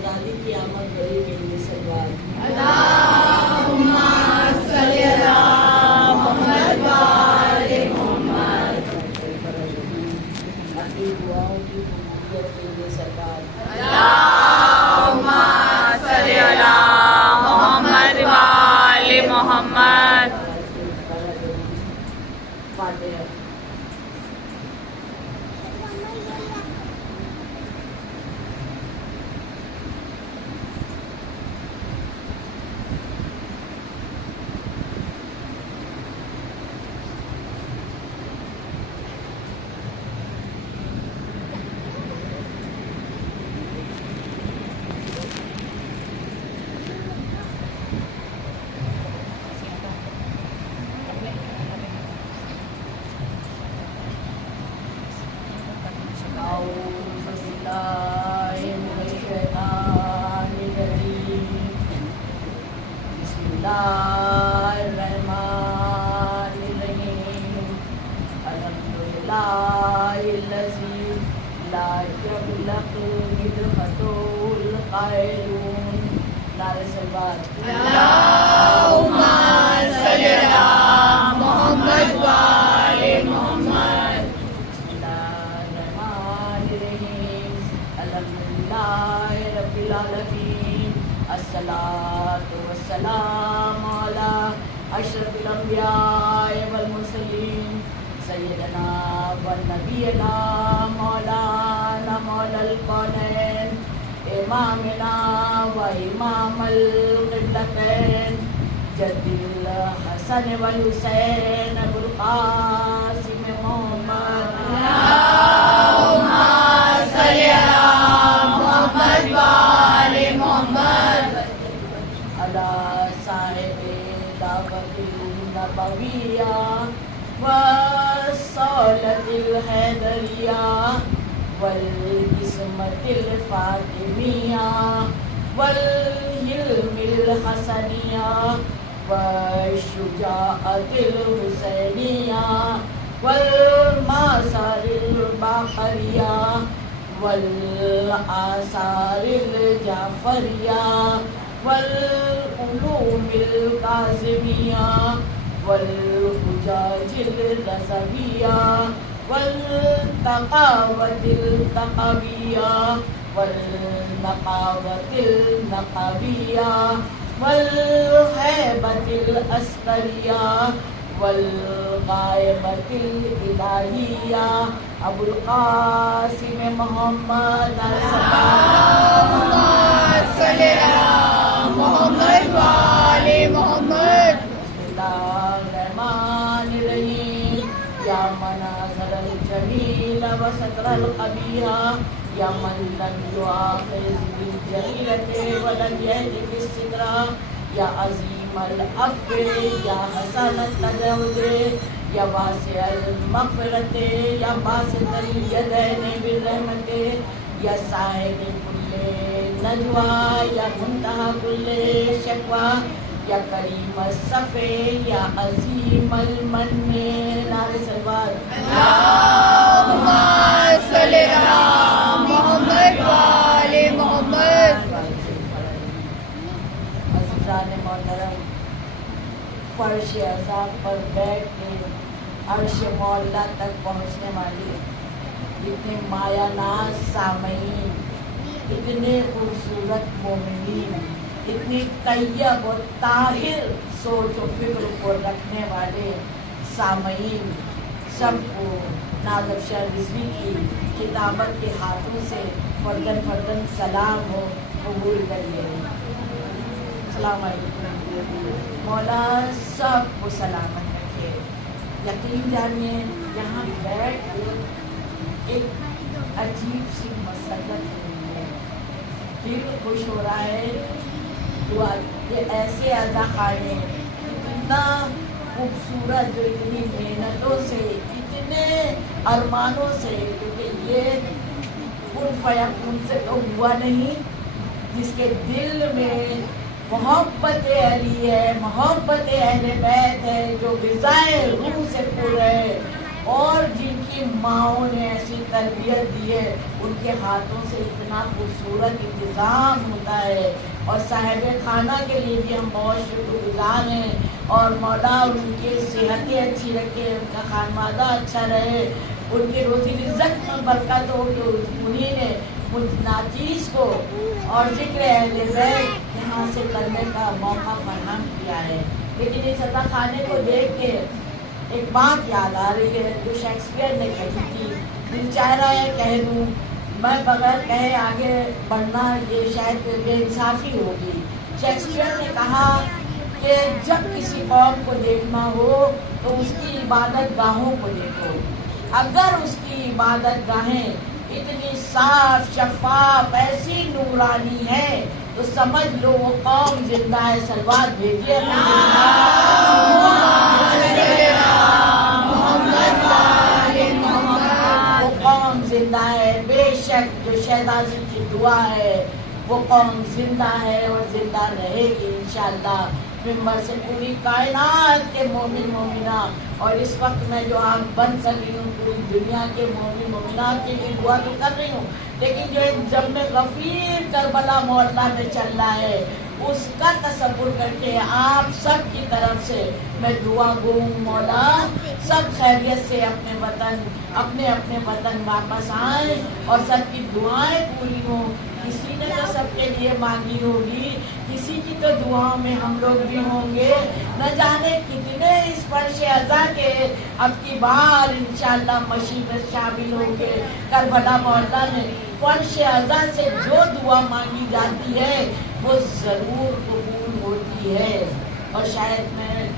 आज़ादी की आमद बड़ी के सलवार। अल्लाहुम्मा सल्ली अला मुहम्मद व आले मुहम्मद। अपनी दुआओं की कबूलियत के लिए सरकार। अल्लाहुम्मा सल्ली अला मुहम्मद व आले मुहम्मद। फातिहा। अल्लाहुम्मा सल्ली अला मुहम्मद व आले मुहम्मद। अस्सलातु वस्सलामु अला अशरफिल अंबिया वल मुरसलीन सय्यदना व नबीना मौलाना मौलल कौनैन इमामना व इमामल क़िबलतैन जद्दिल हसन वल हुसैन अबुल क़ासिम मोहम्मद। अल्लाहुम्मा सल्ली अला मुहम्मद व आले मुहम्मद। अला साहिबे दावतिल नबविया व सौलतिल हैदरिया वल किस्मतिल फातिमिया वल हिल्मिल हसनिया व शुजाअतिल हुसैनिया वल मासारिल बाखरिया वल आसारिल जाफरिया वल उलूमिल काज़िमिया वल हुजाजिल रज़विया वल तक़ावतिल तक़विया वल नक़ावतिल नक़विया वल हैबतिल अस्करिया वल ग़ाइबतिल इलाहिया अबुल क़ासिम मोहम्मद। अल्लाहुम्मा सल्ली अला मुहम्मद व आले मुहम्मद। बिस्मिल्लाहिर्रहमानिर्रहीम। या मनाज़रल जमील व सतरल क़बीहा या मन लन युआख़िज़ बिल जरीरति व लन यहदि बिस्सिद्रा या अज़ीमल अफ़्वी या हसनत तजव्वुज़ या वासिअल मग़फ़िरति या बासितल यदैनि बिर्रहमति या साहिब कुल्ले नजवा या मुंतहा कुल्ले शकवा या करीम सफ़े या अज़ीमल मन्ने। नारे सलवात। अल्लाहुम्मा सल्ली अला मुहम्मद व आले मुहम्मद। अज़ीज़ान मोहतरम, फर्श अज़ाब पर बैठ के अर्श मौला तक पहुँचने वाले इतने मायानाज़ सामईन, इतने खूबसूरत मोमिनीन, इतनी तैयब और ताहिर सोच और फिक्र को रखने वाले सामईन सबको नाज़िम शाह रिज़वी की किताबत के हाथों से फर्दन फर्दन सलाम हो, कबूल करिए। अस्सलाम वालेकुम। मौला सबको सलामत रखे। यकीन जानिए यहाँ बैठ के एक अजीब सी मसरत हुई है, दिल खुश हो रहा है। दुआ ये ऐसे अज़ाखाने इतना खूबसूरत जो इतनी मेहनतों से इतने अरमानों से, क्योंकि ये कुन फयकुन से तो हुआ नहीं, जिसके दिल में मोहब्बत अली है, मोहब्बत अहले बैत है, जो ग़िज़ाए रूह से पुर है اور جن کی ماؤں نے ایسی تربیت دی ہے ان کے ہاتھوں سے اتنا خوبصورت انتظام ہوتا ہے، اور صاحب خانہ کے لیے بھی ہم بہت شکر گزار ہیں، اور مولا ان کی صحتیں اچھی رکھے، ان کا خانوادہ اچھا رہے، ان کے روزی رزق میں برکت ہو کہ انہیں نے مجھ ناچیز کو اور ذکر اہل بیت یہاں سے کرنے کا موقع فراہم کیا ہے۔ لیکن اس عطا خانے کو دیکھ کے ایک بات یاد آ رہی ہے جو شیکسپیئر نے کہی تھی، دل چاہ رہا ہے کہہ دوں، میں بغیر کہے آگے بڑھنا یہ شاید بے انصافی ہوگی۔ شیکسپیئر نے کہا کہ جب کسی قوم کو دیکھنا ہو تو اس کی عبادت گاہوں کو دیکھو، اگر اس کی عبادت گاہیں اتنی صاف شفاف ایسی نورانی ہے تو سمجھ لو وہ قوم زندہ ہے۔ صلوات بھیجیے وہ قوم زندہ ہے، بے شک جو شہزادی کی دعا ہے وہ قوم زندہ ہے اور زندہ رہے گی انشاءاللہ۔ ممبر سے پوری کائنات کے مومن مومنہ، اور اس وقت میں جو آنکھ بند کر رہی ہوں پوری دنیا کے مومن مومنات کے لیے دعا تو کر رہی ہوں، لیکن جو جب میں غفیر کربلا معلیٰ میں چل رہا ہے اس کا تصور کر کے آپ سب کی طرف سے میں دعا گو ہوں، مولا سب خیریت سے اپنے وطن اپنے وطن واپس آئیں اور سب کی دعائیں پوری ہوں۔ کسی نے تو سب کے لیے مانگی ہوگی، کسی کی تو دعاؤں میں ہم لوگ بھی ہوں گے، نہ جانے کتنے اس فرش عزا کے اب کی بار انشاءاللہ مشیب میں شامل ہوں گے۔ کربلا معلیٰ میں فرش عزا سے جو دعا مانگی جاتی ہے وہ ضرور قبول ہوتی ہے۔ اور شاید میں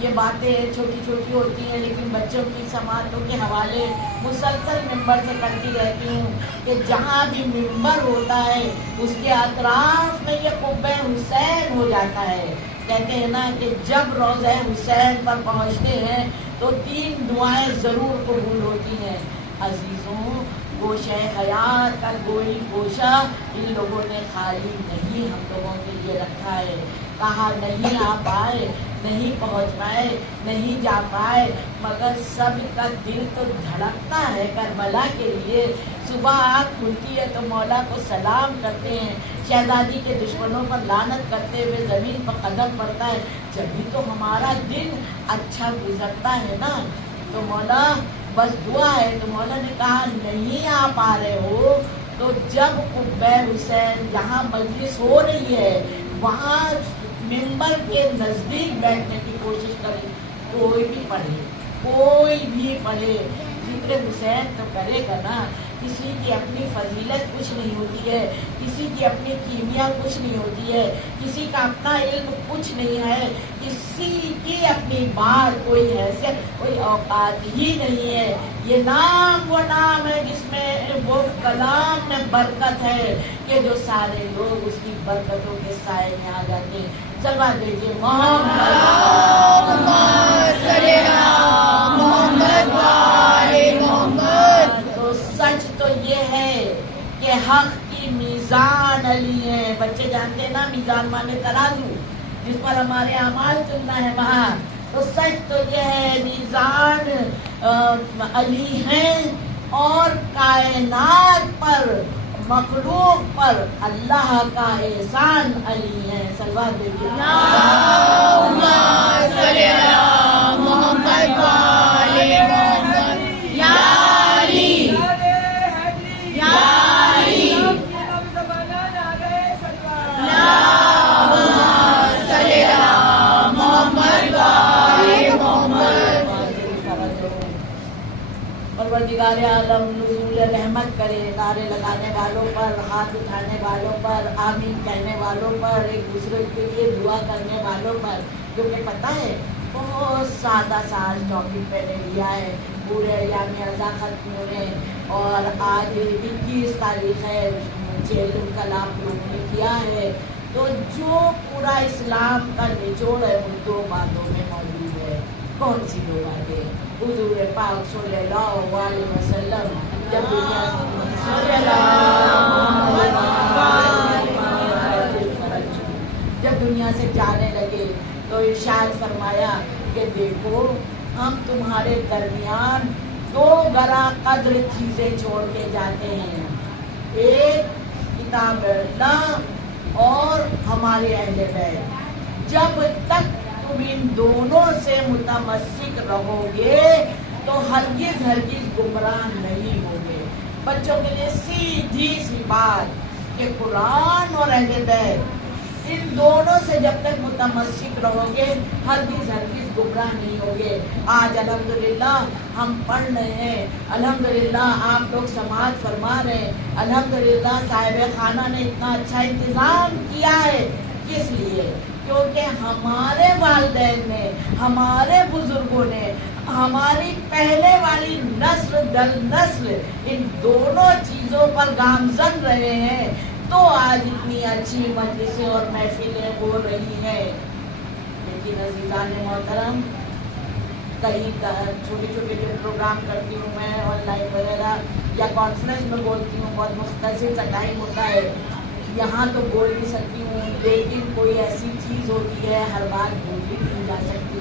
یہ باتیں چھوٹی چھوٹی ہوتی ہیں لیکن بچوں کی سماعتوں کے حوالے مسلسل ممبر سے کرتی رہتی ہوں کہ جہاں بھی ممبر ہوتا ہے اس کے اطراف میں یہ قبہ حسین ہو جاتا ہے۔ کہتے ہیں نا کہ جب روضہ حسین پر پہنچتے ہیں تو 3 دعائیں ضرور قبول ہوتی ہیں۔ عزیزوں، گوشہ حیات کا کوئی گوشہ ان لوگوں نے خالی نہیں ہم لوگوں کے لیے رکھا ہے۔ کہا نہیں آ پائے، نہیں پہنچ پائے، نہیں جا پائے، مگر سب کا دل تو دھڑکتا ہے کربلا کے لیے۔ صبح آنکھ کھلتی ہے تو مولا کو سلام کرتے ہیں، شہزادی کے دشمنوں پر لعنت کرتے ہوئے زمین پر قدم پڑتا ہے، جبھی تو ہمارا دن اچھا گزرتا ہے نا۔ تو مولا بس دعا ہے۔ تو مولا نے کہا نہیں آ پا رہے ہو تو جب قبہ حسین جہاں مجلس ہو رہی ہے وہاں ممبر کے نزدیک بیٹھنے کی کوشش کریں، کوئی بھی پڑھے، ذکر حسین تو کرے گا نا۔ کسی کی اپنی فضیلت کچھ نہیں ہوتی ہے، کسی کی اپنی کیمیا کچھ نہیں ہوتی ہے، کسی کا اپنا علم کچھ نہیں ہے، کسی کی اپنی بات کوئی حیثیت کوئی اوقات ہی نہیں ہے۔ یہ نام وہ نام ہے جس میں وہ کلام میں برکت ہے کہ جو سارے لوگ اس کی برکتوں کے سائے میں آ جاتے ہیں۔ صلوات بھیجیے تو سچ تو یہ ہے کہ حق کی میزان علی ہے۔ بچے جانتے ہیں نا میزان مانے ترازو، جس پر ہمارے اعمال چلنا ہے وہاں۔ تو سچ تو یہ ہے میزان علی ہیں اور کائنات پر مخلوق پر اللہ کا احسان علی ہے۔ صلوات بھیجیے پروردگار عالم نزول رحمت کرے نعرے لگانے والوں پر، ہاتھ اٹھانے والوں پر، آمین کہنے والوں پر، ایک دوسرے کے لیے دعا کرنے والوں پر، کیونکہ پتہ ہے بہت سادہ ساز ٹاپک پہ نے لیا ہے، پورے ایام ازا ختم ہونے اور آج 21 تاریخ ہے، چیل کل آپ لوگوں نے کیا ہے، تو جو پورا اسلام کا نچوڑ ہے وہ 2 باتوں میں موجود ہے۔ کون سی 2 باتیں؟ حضور پاک صلی اللہ علیہ وسلم جب دنیا سے جانے لگے تو ارشاد فرمایا کہ دیکھو ہم تمہارے درمیان दो गरा कद्र चीजें छोड़ के जाते हैं, एक किताब अल्लाह और हमारे अहले बैत। जब तक तुम इन दोनों से मुतमस्सिक रहोगे तो हरगिज हरगिज गुमराह नहीं होगे। बच्चों के लिए सीधी सी बात कि कुरान और अहले बैत इन दोनों से जब तक मुतमस्सिक रहोगे हरगिज हरगिज गुमराह नहीं होगे। आज अल्हम्दुलिल्लाह हम पढ़ रहे हैं, अल्हम्दुलिल्लाह आप लोग समाज फरमा रहे हैं, अल्हम्दुलिल्लाह साहिब खाना ने इतना अच्छा इंतज़ाम किया है। किस लिए? क्योंकि हमारे वालिदैन ने, हमारे बुजुर्गों ने, हमारी पहले वाली नस्ल दर नस्ल इन दोनों चीज़ों पर गामजन रहे हैं, तो आज इतनी अच्छी मजलिसें और महफिलें हो रही हैं। लेकिन अज़ीज़ान मोहतरम, कहीं छोटे छोटे जो प्रोग्राम करती हूँ मैं ऑनलाइन वगैरह या कॉन्फ्रेंस में बोलती हूँ, बहुत मुख्तसर सा टाइम होता है, यहाँ तो बोल नहीं सकती हूँ, लेकिन कोई ऐसी चीज़ होती है हर बात बोली नहीं जा सकती।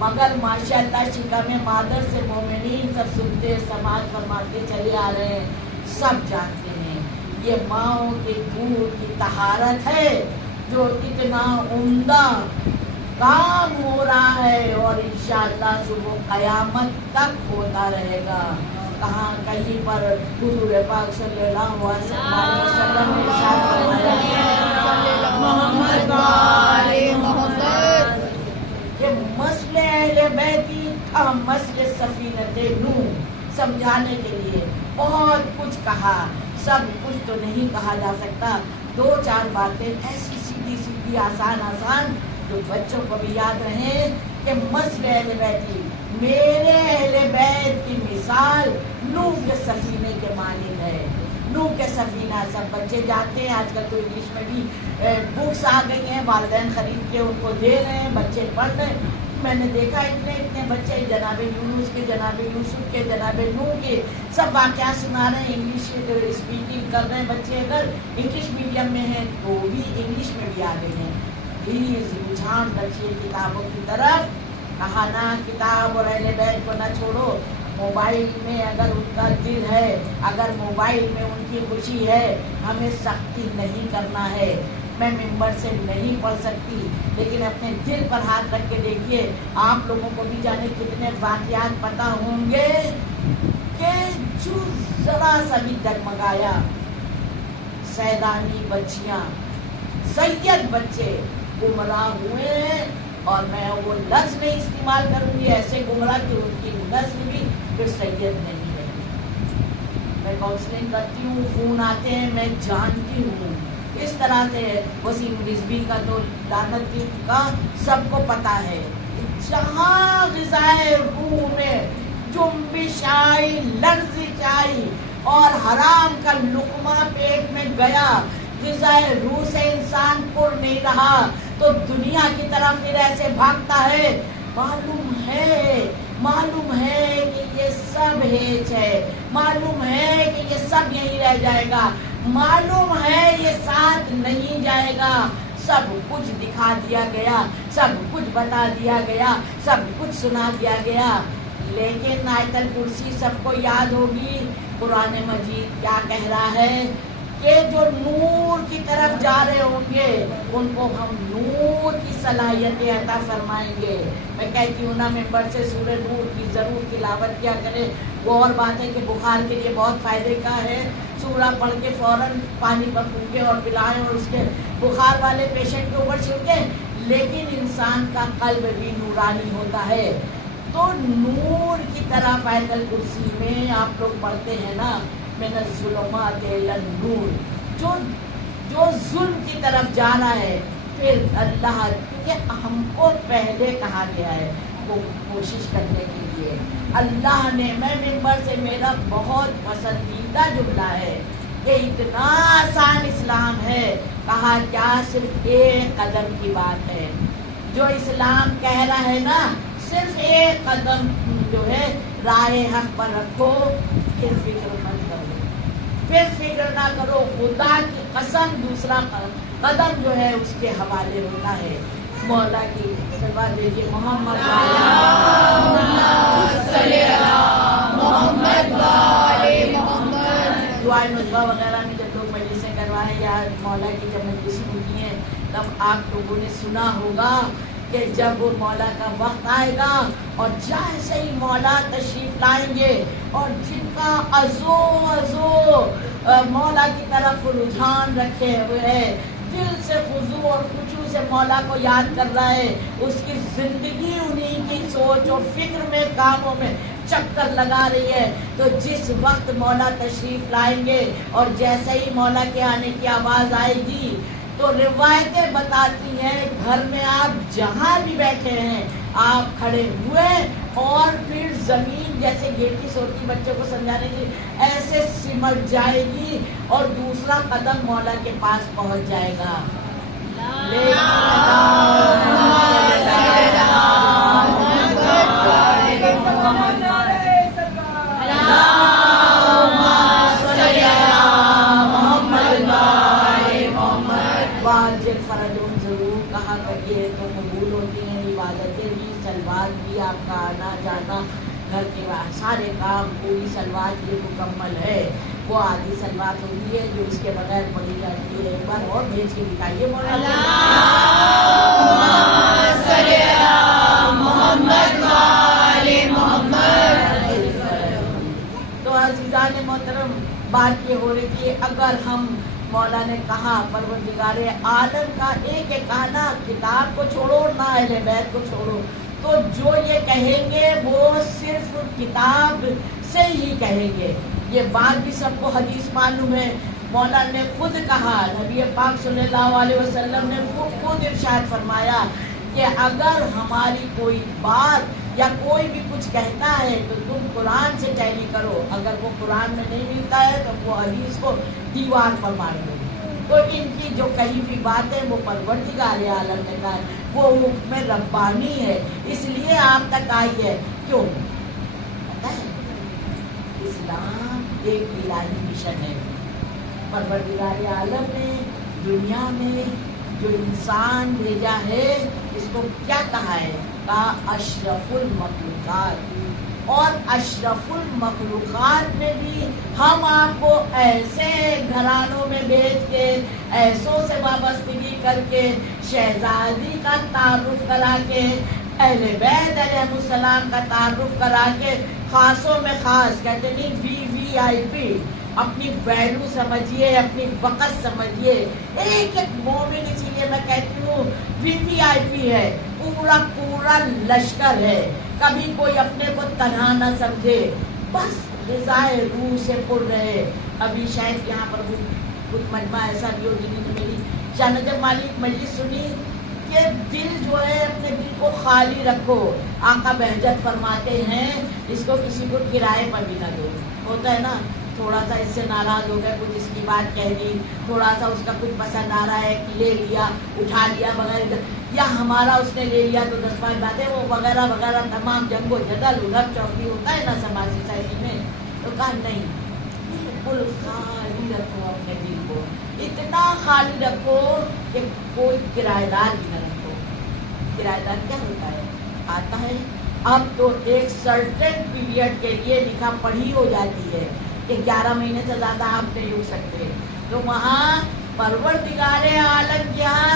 मगर माशाअल्लाह शिका में मादर से मोमिनीन सब सुनते समाज फरमाते चले आ रहे हैं, सब जानते हैं ये माँओं के दूध की तहारत है जो इतना उम्दा काम हो रहा है और इंशाअल्लाह सुबह क़यामत तक होता रहेगा। कहाँ कहीं पर हुज़ूर पाक सल्लल्लाहु अलैहि वसल्लम ने इरशाद फरमाया कि मसले अहले बैती का मसले सफीनते नूह समझाने के लिए बहुत कुछ कहा, सब कुछ तो नहीं कहा जा सकता। दो चार बातें ऐसी सीधी सीधी आसान आसान जो बच्चों को भी याद रहे कि मसले अहले बैती, मेरे अहले बैत की मिसाल नूह के सफीने के मानिंद है। नूह के सफीना सब बच्चे जानते हैं, आजकल तो इंग्लिश में भी बुक्स आ गई हैं, वालिदैन खरीद के उनको दे रहे हैं, बच्चे पढ़ रहे हैं। मैंने देखा इतने इतने बच्चे जनाब यूनुस के, जनाब यूसुफ के, जनाब नूह के सब वाक़या सुना रहे हैं, इंग्लिश स्पीकिंग कर रहे हैं बच्चे। अगर इंग्लिश मीडियम में हैं तो भी इंग्लिश में भी आ गए हैं। प्लीज़ रुझान रखिए किताबों की तरफ, कहा ना किताब और अहले बैत को ना छोड़ो। मोबाइल में अगर उनका दिल है, अगर मोबाइल में उनकी खुशी है, हमें सख्ती नहीं करना है। मैं मिंबर से नहीं पढ़ सकती, लेकिन अपने दिल पर हाथ रख के देखिए, आप लोगों को भी जाने कितने वाक़यात पता होंगे कि जो जरा सा भी डगमगाया, सैदानी बच्चियाँ, सैयद बच्चे गुमराह हुए हैं। और मैं वो लफ्ज़ नहीं इस्तेमाल करूँगी ऐसे गुमराह कि उनकी नस्ल भी फिर सैयद नहीं है। मैं काउंसलिंग करती हूँ, फ़ोन आते हैं, मैं जानती हूँ इस तरह से वसीम रिजवी का तो लानत का सबको पता है। जहाँ ग़िज़ाए रूह में जुम्बिश आई, लर्ज़िश आई और हराम का लुक़मा पेट में गया, ग़िज़ाए रूह से इंसान पुर नहीं रहा तो दुनिया की तरफ फिर ऐसे भागता है। मालूम है कि ये सब हेच है, मालूम है कि ये सब यहीं रह जाएगा, मालूम है ये साथ नहीं जाएगा। सब कुछ दिखा दिया गया, सब कुछ बता दिया गया, सब कुछ सुना दिया गया, लेकिन आयतल कुर्सी सबको याद होगी। कुरान मजीद क्या कह रहा है कि जो नूर की तरफ जा रहे होंगे उनको हम नूर की सलाहियतें अता फरमाएंगे। मैं कहती हूँ ना मेंबर से सूरह नूर की ज़रूर तिलावत किया करें। वो और बात है कि बुखार के लिए बहुत फ़ायदे का है, सूरा पढ़ के फ़ौरन पानी पर फूकें और पिलाएं और उसके बुखार वाले पेशेंट के ऊपर छिड़कें। लेकिन इंसान का कल्ब भी नूरानी होता है, तो नूर की तरफ आयतल कुर्सी में आप लोग पढ़ते हैं ना, मिन ज़ुलुमात इलन नूर, जो जुल्म की तरफ जा रहा है, फिर अल्लाह, क्योंकि हमको पहले कहा गया है वो कोशिश करने के लिए। अल्लाह ने, मैं मिंबर से मेरा बहुत पसंदीदा जुमला है कि इतना आसान इस्लाम है, कहा क्या सिर्फ एक कदम की बात है। जो इस्लाम कह रहा है ना, सिर्फ एक कदम जो है राहे हक पर रखो, फिर फिक्र मत करो, फिर फिक्र ना करो। खुदा की कसम दूसरा कदम जो है उसके हवाले होता है। मौला की सलवा दीजिए मोहम्मद मोहम्मद वाले मोहम्मद। दुआए नुज़वा वगैरह में जब लोग मजलिसें करवाएं या मौला की जब मजलिस होती हैं, तब आप लोगों ने सुना होगा कि जब वो मौला का वक्त आएगा और जैसे ही मौला तशरीफ लाएंगे और जिनका अज़ो मौला की तरफ रुझान रखे हुए है, दिल से खुशू और खुशू से मौला को याद कर रहा है, उसकी जिंदगी उन्हीं की सोच और फिक्र में कामों में चक्कर लगा रही है, तो जिस वक्त मौला तशरीफ लाएंगे और जैसे ही मौला के आने की आवाज़ आएगी, तो रिवायतें बताती हैं घर में आप जहाँ भी बैठे हैं, आप खड़े हुए और फिर जमीन जैसे गेटी सोती बच्चों को समझाने के लिए ऐसे सिमट जाएगी और दूसरा कदम मौला के पास पहुंच जाएगा। फरजों ज़रूर कहा करिए तो कबूल होती हैं इबादतें भी, सलवात भी, आपका आना जाना, घर के सारे काम पूरी सलवात ये मुकम्मल है। वो आधी सलवात होती है जो इसके बगैर पढ़ी जाती है। एक बार और भेज के दिखाइए मौला। तो अज़ीज़ान मोहतरम, बात ये हो रही थी, अगर हम मौला ने कहा परवरदिगारे आलम का एक कहा ना, किताब को छोड़ो ना अहले बैत को छोड़ो, तो जो ये कहेंगे वो सिर्फ किताब से ही कहेंगे। ये बात भी सबको हदीस मालूम है। मौला ने खुद कहा, नबी पाक सल्लल्लाहु अलैहि वसल्लम ने खुद इरशाद फरमाया कि अगर हमारी कोई बात या कोई भी कुछ कहता है तो तुम कुरान से टैली करो, अगर वो कुरान में नहीं मिलता है तो वो हदीस को दीवार पर मार दो। तो इनकी जो कहीं भी बात है वो परवरदिगार आलम ने कहा, वो हुक्म रब्बानी है, इसलिए आप तक आई है। क्यों पता है? इस्लाम एक इलाही मिशन है। परवरदिगार आलम ने दुनिया में जो इंसान भेजा है, इसको क्या कहा है? कहा अशरफुल मखलूकात। और अशरफुल मखलूकात में भी हम आपको ऐसे घरानों में भेज के, ऐसों से वाबस्तगी करके, शहजादी का तारुफ करा के, अहले बैत अलैहिस्सलाम का तारुफ करा के, खासों में खास कहते नहीं VVIP, अपनी वैल्यू समझिए, अपनी वक़्त समझिए। एक एक मोमिन, इसीलिए मैं कहती हूँ VVIP है, पूरा लश्कर है। कभी कोई अपने को तन्हा न समझे, बस रिज़ाए रूह से पुर रहे। अभी शायद यहाँ पर कुछ मजमा ऐसा भी हो जिन्होंने मेरी जानत मालिक मजलिस सुनी कि दिल जो है अपने दिल को खाली रखो। आका बहजत फरमाते हैं इसको किसी को किराए पर भी ना दो। होता है ना, थोड़ा सा इससे नाराज़ हो गए, कुछ इसकी बात कह दी, थोड़ा सा उसका कुछ पसंद आ रहा है कि ले लिया, उठा लिया वगैरह, या हमारा उसने ले लिया तो 10-5 बातें वो वगैरह वगैरह तमाम जंगो जदल उधर चौकी होता है ना समाज सोसाइटी में। तो कहा नहीं, बिल्कुल खाली रखो अपने दिल को, इतना खाली रखो कि कोई किराएदार भी न रखो। किराएदार क्या होता है? आता है अब तो एक सर्टेन पीरियड के लिए लिखा पढ़ी हो जाती है कि 11 महीने से ज़्यादा आप नहीं रुक सकते। तो वहाँ परवरदिगारे आलम के यहाँ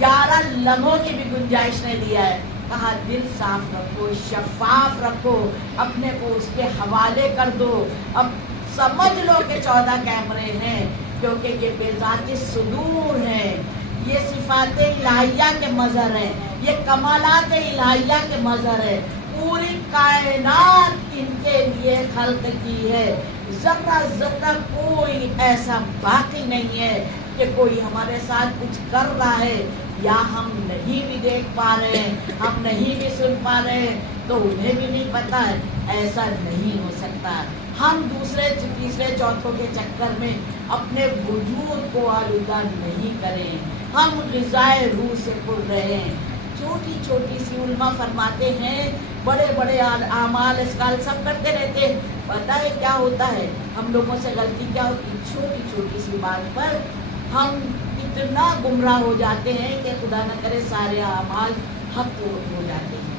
11 लम्हों की भी गुंजाइश ने दिया है। कहा दिल साफ रखो, शफाफ रखो, अपने को उसके हवाले कर दो। अब समझ लो कि 14 कैमरे हैं, क्योंकि ये बेज़ाती सुदूर हैं, ये सिफाते इलाहिया के मज़हर हैं, ये कमालात इलाहिया के मज़हर है। पूरी कायनात इनके लिए खल्क की है। ज़र्रा ज़र्रा कोई ऐसा बाकी नहीं है कि कोई हमारे साथ कुछ कर रहा है या हम नहीं भी देख पा रहे हैं, हम नहीं भी सुन पा रहे हैं, तो उन्हें भी नहीं पता है। ऐसा नहीं हो सकता। हम दूसरे तीसरे चौथों के चक्कर में अपने वजूद को आलूदा नहीं करें। हम ग़िज़ाए रूह से पुर रहे हैं। छोटी छोटी सी उल्मा फरमाते हैं, बड़े बड़े आमाल इसकाल सब करते रहते हैं। पता है क्या होता है? हम लोगों से गलती क्या होती? छोटी छोटी सी बात पर हम इतना गुमराह हो जाते हैं कि खुदा न करे सारे आमाल हक हो जाते हैं।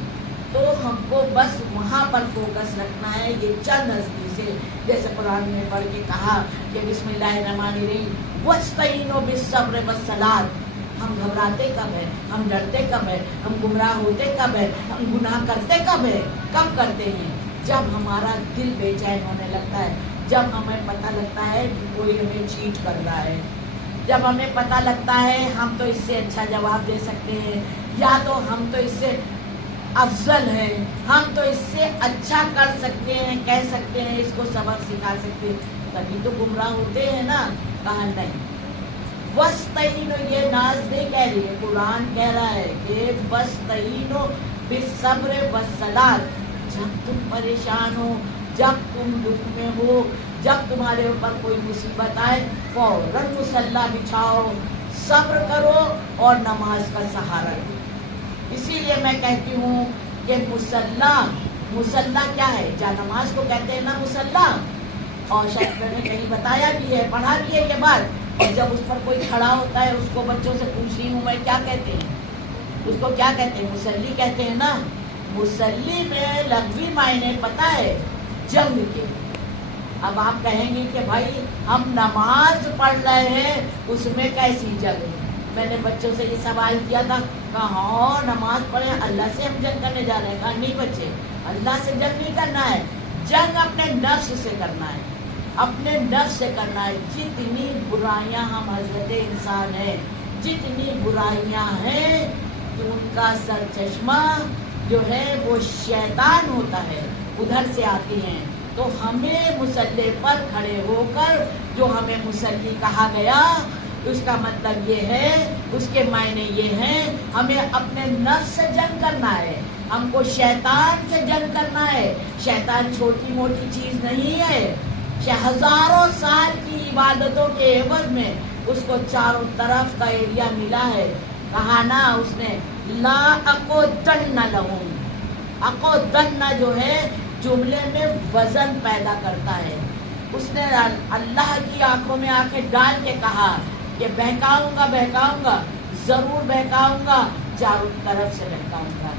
تو ہم کو بس وہاں پر فوکس رکھنا ہے. یہ چند ہستی سے جیسے قرآن میں پڑھ کے کہا کہ بسم اللہ الرحمن الرحیم وَاسْتَعِینُوا بِالصَّبْرِ وَالصَّلَاةِ. ہم گھبراتے کب ہے, ہم ڈرتے کب ہے, ہم گمراہ ہوتے کب ہے, ہم گناہ کرتے کب ہے, کب کرتے ہیں؟ جب ہمارا دل بے چین ہونے لگتا ہے, جب ہمیں پتہ لگتا ہے کہ کوئی ہمیں چیٹ کر رہا ہے, جب ہمیں پتہ لگتا ہے ہم تو اس سے اچھا جواب دے سکتے ہیں, یا تو ہم تو اس سے افضل ہیں, ہم تو اس سے اچھا کر سکتے ہیں, کہہ سکتے ہیں, اس کو سبق سکھا سکتے ہیں, تبھی تو گمراہ ہوتے ہیں نا. کہا نہیں. وَاسْتَعِینُوا یہ ناز نہیں کہہ رہی ہے, قرآن کہہ رہا ہے کہ وَاسْتَعِینُوا بِالصَّبْرِ وَالصَّلَاةِ. جب تم پریشان ہو, جب تم دکھ میں ہو, جب تمہارے اوپر کوئی مصیبت آئے, فوراً مصلی بچھاؤ, صبر کرو اور نماز کا سہارا لو. اسی لیے میں کہتی ہوں کہ مصلی کیا ہے؟ جا نماز کو کہتے ہیں نا مصلی. اور شاید میں نے کہیں بتایا بھی ہے, پڑھا بھی ہے یہ بات. اور جب اس پر کوئی کھڑا ہوتا ہے, اس کو بچوں سے پوچھ رہی ہوں میں, کیا کہتے ہیں اس کو؟ کیا کہتے ہیں؟ مصلی کہتے ہیں نا. مصلی میں لغوی معنی پتہ ہے جنگ کے. اب آپ کہیں گے کہ بھائی ہم نماز پڑھ رہے ہیں, اس میں کیسی جنگ؟ میں نے بچوں سے یہ سوال کیا تھا, کہا ہاں نماز پڑھے, اللہ سے ہم جنگ کرنے جا رہے ہیں. کہا نہیں بچے, اللہ سے جنگ نہیں کرنا ہے, جنگ اپنے نفس سے کرنا ہے, اپنے نفس سے کرنا ہے. جتنی برائیاں ہم حضرت انسان ہیں, جتنی برائیاں ہیں, کہ ان کا سرچشمہ جو ہے وہ شیطان ہوتا ہے, ادھر سے آتی ہیں. تو ہمیں مصلی پر کھڑے ہو کر, جو ہمیں مصلی کہا گیا, اس کا مطلب یہ ہے, اس کے معنی یہ ہیں, ہمیں اپنے نفس سے جنگ کرنا ہے, ہم کو شیطان سے جنگ کرنا ہے. شیطان چھوٹی موٹی چیز نہیں ہے, ہزاروں سال کی عبادتوں کے عوض میں اس کو چاروں طرف کا ایریا ملا ہے. کہا نا اس نے لا اقعدن لہم. اقعدن جو ہے جملے میں وزن پیدا کرتا ہے. اس نے اللہ کی آنکھوں میں آنکھیں ڈال کے کہا کہ بہکاؤں گا, ضرور بہکاؤں گا, چاروں طرف سے بہکاؤں گا.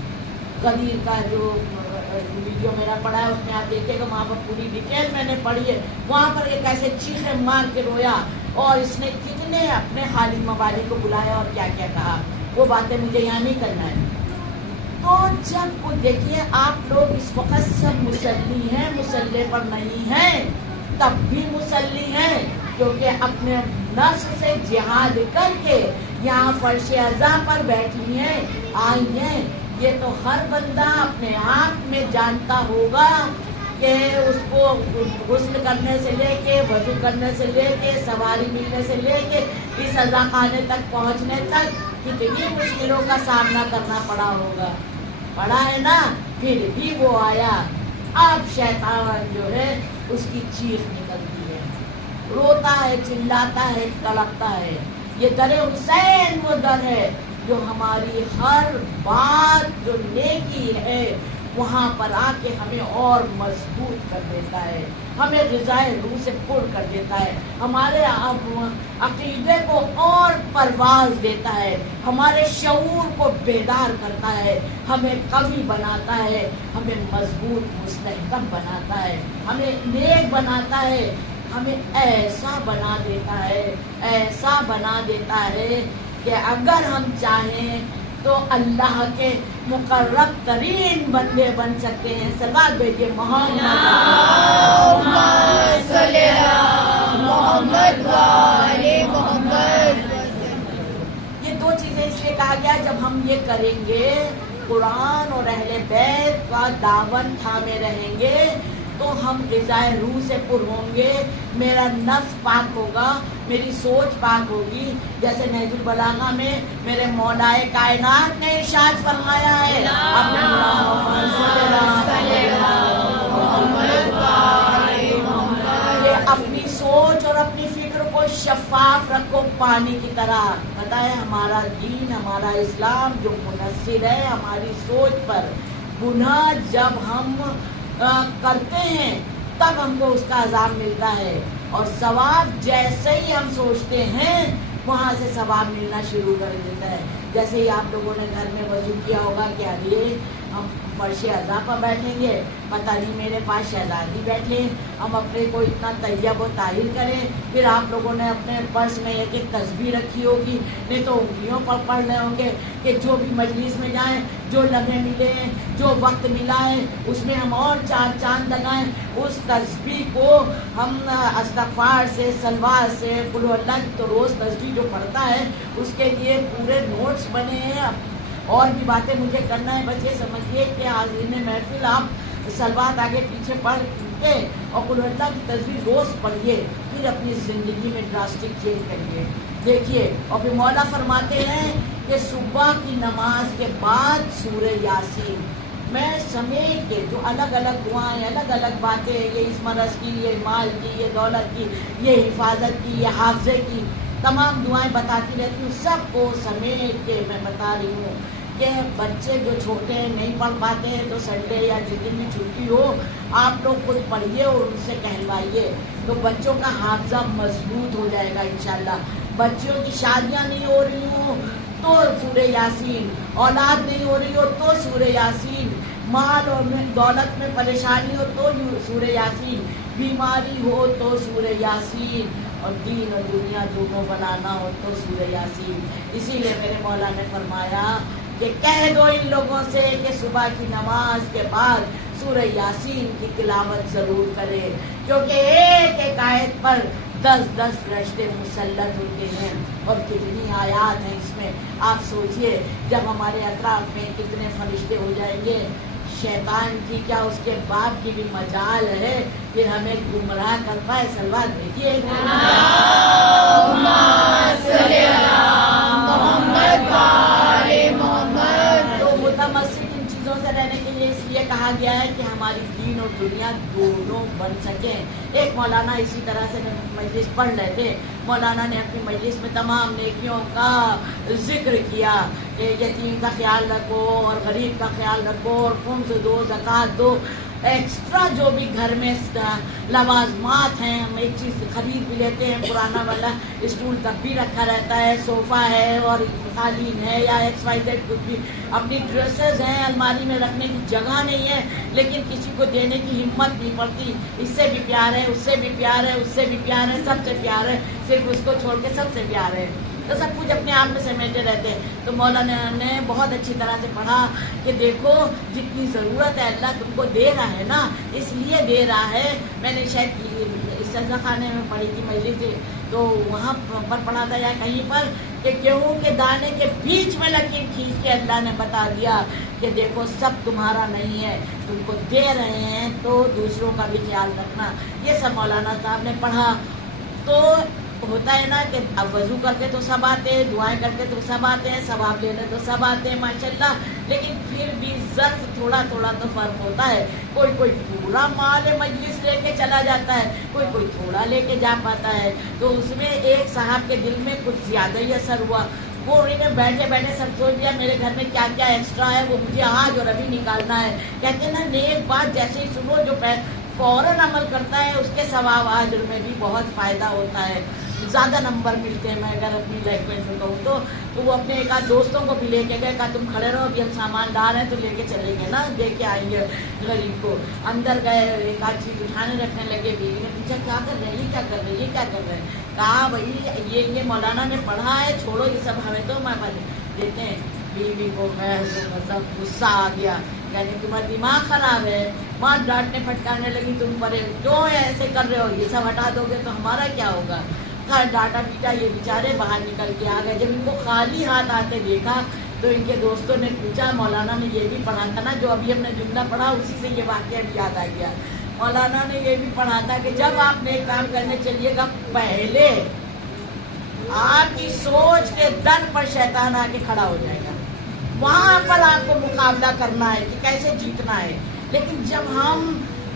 غدیر کا جو ویڈیو میرا پڑا ہے اس میں آپ دیکھیں گا, وہاں پر پوری ڈیٹیل میں نے پڑھی ہے. وہاں پر ایک ایسے چیخیں مار کے رویا, اور اس نے کتنے اپنے خالق موالی کو بلایا اور کیا کیا کہا. وہ باتیں مجھے یہاں نہیں کرنا ہے. تو جب کوئی دیکھیے آپ لوگ اس وقت سب مصلی ہیں, مصلی پر نہیں ہیں, تب بھی مصلی ہیں, کیونکہ اپنے نفس سے جہاد کر کے یہاں فرش اعظم پر بیٹھی ہیں, آئی ہیں. یہ تو ہر بندہ اپنے آپ میں جانتا ہوگا کہ اس کو غسل کرنے سے لے کے, وضو کرنے سے لے کے, سواری ملنے سے لے کے, اس عزا خانے تک پہنچنے تک کتنی مشکلوں کا سامنا کرنا پڑا ہوگا. پڑا ہے نا. پھر بھی وہ آیا. اب شیطان جو ہے اس کی چیخ نکلتی ہے, روتا ہے, چلاتا ہے, تڑپتا ہے. یہ در حسین وہ در ہے جو ہماری ہر بات جو نیکی ہے وہاں پر آ کے ہمیں اور مضبوط کر دیتا ہے, ہمیں غذائے روح سے پر کر دیتا ہے, ہمارے عقیدے کو اور پرواز دیتا ہے, ہمارے شعور کو بیدار کرتا ہے, ہمیں قوی بناتا ہے, ہمیں مضبوط مستحکم بناتا ہے, ہمیں نیک بناتا ہے, ہمیں ایسا بنا دیتا ہے, ایسا بنا دیتا ہے کہ اگر ہم چاہیں تو اللہ کے مقرب ترین بندے بن سکتے ہیں. صلوات بھیجیے محمد صلی اللہ محمد وآلِ محمد. یہ دو چیزیں اس لیے کہا گیا, جب ہم یہ کریں گے, قرآن اور اہل بیت کا دامن تھامے رہیں گے, تو ہم غذائے روح سے پر ہوں گے, میرا نفس پاک ہوگا, میری سوچ پاک ہوگی. جیسے نہج البلاغہ میں میرے مولائے کائنات نے ارشاد فرمایا ہے, کہ اپنی سوچ اور اپنی فکر کو شفاف رکھو پانی کی طرح. بتائے ہمارا دین, ہمارا اسلام جو منحصر ہے ہماری سوچ پر. گناہ جب ہم کرتے ہیں تب ہم کو اس کا عذاب ملتا ہے, اور ثواب جیسے ہی ہم سوچتے ہیں وہاں سے ثواب ملنا شروع کر دیتا ہے. جیسے ہی آپ لوگوں نے گھر میں وضو کیا ہوگا کہ ابھی हम फर्श अज़ा पर बैठेंगे, पता नहीं मेरे पास शहजादी बैठे, हम अपने को इतना तैयब व ताहिर करें। फिर आप लोगों ने अपने पर्स में एक एक तस्बीह रखी होगी, नहीं तो उंगलियों पर पढ़ रहे होंगे कि जो भी मजलिस में जाएं, जो लम्हे मिले, जो वक्त मिला है, उसमें हम और चार चांद लगाएं। उस तस्बीह को हम इस्तग़फ़ार से, सलवात से, कुल अल्लाह की तो रोज़ तस्बीह जो पढ़ता है उसके लिए पूरे नोट्स बने हैं। और भी बातें मुझे करना है, बस ये समझिए कि हाज़रीन महफिल आप सलवात आगे पीछे पढ़ के और कुल अल्लाह की तस्बीह रोज़ पढ़िए, फिर अपनी ज़िंदगी में ड्रास्टिक चेंज करिए। देखिए, और फिर मौला फरमाते हैं कि सुबह की नमाज के बाद सूरह यासीन मैं समेट के जो अलग अलग दुआएं, अलग अलग बातें, ये इस मरज़ की, ये माल की, ये दौलत की, ये हिफाजत की, ये हाफ़ज़े की, तमाम दुआएं बताती रहती हूँ, सबको समेट के मैं बता रही हूँ कि बच्चे जो छोटे हैं नहीं पढ़ पाते हैं तो संडे या जिस दिन भी छुट्टी हो आप लोग खुद पढ़िए और उनसे कहलवाइए, तो बच्चों का हाफ़ज़ा मजबूत हो जाएगा इंशाल्लाह। बच्चियों की शादियाँ नहीं हो रही हो तो सूरह यासीन, औलाद नहीं हो रही हो तो सूरह यासीन, माल और दौलत में परेशानी हो तो सूरह यासीन, बीमारी हो तो सूरह यासीन, और दीन और दुनिया दोनों बनाना हो तो सूरह यासीन। इसीलिए मेरे मौला ने फरमाया कि कह दो इन लोगों से कि सुबह की नमाज के बाद सूरह यासीन की तिलावत ज़रूर करें, क्योंकि एक एक आयत पर 10-10 फरिश्ते मुसल्लत होते हैं और कितनी आयात हैं इसमें। आप सोचिए जब हमारे अतराफ में कितने फरिश्ते हो जाएंगे, शैतान की क्या उसके बाप की भी मजाल है फिर हमें गुमराह कर पाए। सलवात भेजिए। तो मुतमस्सिक इन चीज़ों से रहने के लिए इसलिए कहा गया है कि हमारी दीन और दुनिया दोनों बन सकें। एक मौलाना इसी तरह से मजलिस पढ़ रहे थे, मौलाना ने अपनी मजलिस में तमाम नेकियों का जिक्र किया कि यतीम का ख्याल रखो और गरीब का ख्याल रखो और खुम्स दो, ज़कात दो, एक्स्ट्रा जो भी घर में लवाजमात हैं, हम एक चीज़ खरीद भी लेते हैं, पुराना वाला स्टूल तब भी रखा रहता है, सोफ़ा है और कालीन है या XYZ कुछ भी, अपनी ड्रेसेस हैं अलमारी में रखने की जगह नहीं है, लेकिन किसी को देने की हिम्मत नहीं पड़ती। इससे भी प्यार है, उससे भी प्यार है, उससे भी प्यार है, सबसे प्यार है, सिर्फ उसको छोड़ के सबसे प्यार है, तो सब कुछ अपने आप में समेटे रहते हैं। तो मौलाना ने बहुत अच्छी तरह से पढ़ा कि देखो जितनी ज़रूरत है अल्लाह तुमको दे रहा है ना, इसलिए दे रहा है। मैंने शायद सजदा खाने में पढ़ी थी मजलिस से, तो वहाँ पर पढ़ा था या कहीं पर कि गेहूँ के दाने के बीच में लकीर खींच के अल्लाह ने बता दिया कि देखो सब तुम्हारा नहीं है, तुमको दे रहे हैं तो दूसरों का भी ख्याल रखना। ये सब मौलाना साहब ने पढ़ा। तो होता है ना कि अब वज़ू करते तो सब आते हैं, दुआएं करते तो सब आते हैं, सवाब लेने तो सब आते हैं माशाल्लाह, लेकिन फिर भी ज़र्फ थोड़ा थोड़ा तो फ़र्क होता है। कोई कोई पूरा माल मजलिस लेके चला जाता है, कोई कोई थोड़ा लेके जा पाता है। तो उसमें एक साहब के दिल में कुछ ज़्यादा ही असर हुआ, वो उन्हें बैठे बैठे सब सोच लिया मेरे घर में क्या क्या एक्स्ट्रा है वो मुझे आज और अभी निकालना है। कहते ना नेक बात जैसे ही सुनो जो फ़ौरन अमल करता है उसके सवाब आज में भी बहुत फ़ायदा होता है, ज़्यादा नंबर मिलते हैं। मैं अगर अपनी लैंग्वेज में कहूँ तो वो अपने एक आध दोस्तों को भी लेके गए, कहा तुम खड़े रहो अभी हम सामान ला रहे हैं तो लेके चलेंगे ना, दे के आएंगे गरीब को। अंदर गए, एक आध चीज़ उठाने रखने लगे, बीवी ने पूछा क्या कर रहे हैं, ये क्या कर रहे हैं, ये क्या कर रहे हैं। कहा भाई ये मौलाना ने पढ़ा है, छोड़ो ये सब, हमें तो मैं देते हैं। बीवी को मैं मतलब गुस्सा आ गया, कहने तुम्हारा दिमाग खराब है, माँ डांटने फटकारने लगी, तुम परे क्यों ऐसे कर रहे हो, ये सब हटा दोगे तो हमारा क्या होगा। घर डाटा पीटा, ये बेचारे बाहर निकल के आ गए। जब इनको खाली हाथ आते देखा तो इनके दोस्तों ने पूछा मौलाना ने ये भी पढ़ा था ना, जो अभी हमने जुमला पढ़ा उसी से ये वाक़या याद आ गया। मौलाना ने ये भी पढ़ा था कि जब आप नेक काम करने चलिएगा पहले आपकी सोच के दर पर शैतान आके खड़ा हो जाएगा, वहाँ पर आपको मुकाबला करना है कि कैसे जीतना है। लेकिन जब हम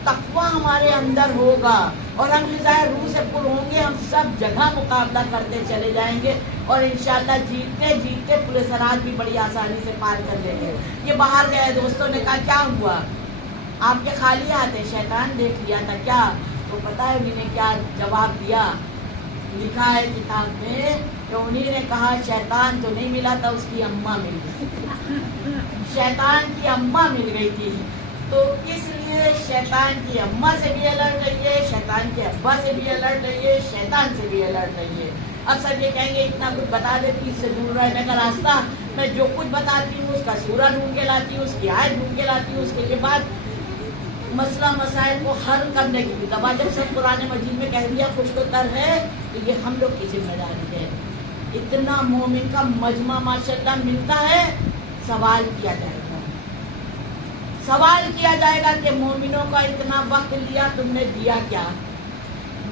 तक़वा हमारे अंदर होगा और हम ग़िज़ाए रूह से पुर होंगे, हम सब जगह मुकाबला करते चले जाएंगे और इंशाअल्लाह जीतते जीतते पुलिस सराज भी बड़ी आसानी से पार कर लेंगे। ये बाहर गए, दोस्तों ने कहा क्या हुआ, आपके खाली हाथ है, शैतान देख लिया था क्या। तो पता है उन्होंने क्या जवाब दिया, लिखा है किताब में تو انہیں نے کہا شیطان تو نہیں ملا تھا، اس کی اماں مل گئی، شیطان کی اماں مل گئی تھی. تو اس لیے شیطان کی اماں سے بھی الرٹ رہیے، شیطان کے ابا سے بھی الرٹ رہیے، شیطان سے بھی الرٹ رہیے. اب سب یہ کہیں گے اتنا کچھ بتا دیتی، اس سے دور رہنے کا راستہ، میں جو کچھ بتاتی ہوں اس کا سورہ ڈھونڈ کے لاتی ہوں، اس کی آیت ڈھونڈ کے لاتی ہوں، اس کے بعد مسئلہ مسائل کو حل کرنے کی دبا جب سب قرآن مجید میں کہہ دیا خوش کو تر ہے، تو یہ ہم لوگ کی ذمہ داری ہے. اتنا مومن کا مجمع ماشاءاللہ ملتا ہے، سوال کیا جائے گا، سوال کیا جائے گا کہ مومنوں کا اتنا وقت لیا، تم نے دیا کیا،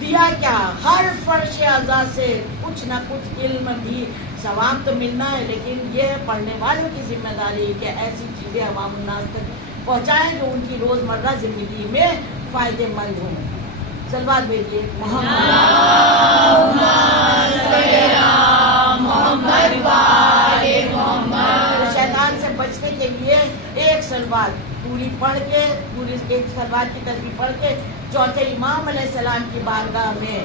دیا کیا. ہر فرش اعضاء سے کچھ نہ کچھ علم بھی، ثواب تو ملنا ہے، لیکن یہ پڑھنے والوں کی ذمہ داری ہے کہ ایسی چیزیں عوام الناس تک پہنچائیں جو ان کی روزمرہ زندگی میں فائدے مند ہوں. سلوات بھیجیے شیطان سے بچنے کے لیے ایک سلوات پوری پڑھ کے، پوری ایک سلوات کی تسبیح پڑھ کے چوتھے امام علیہ السلام کی بارگاہ میں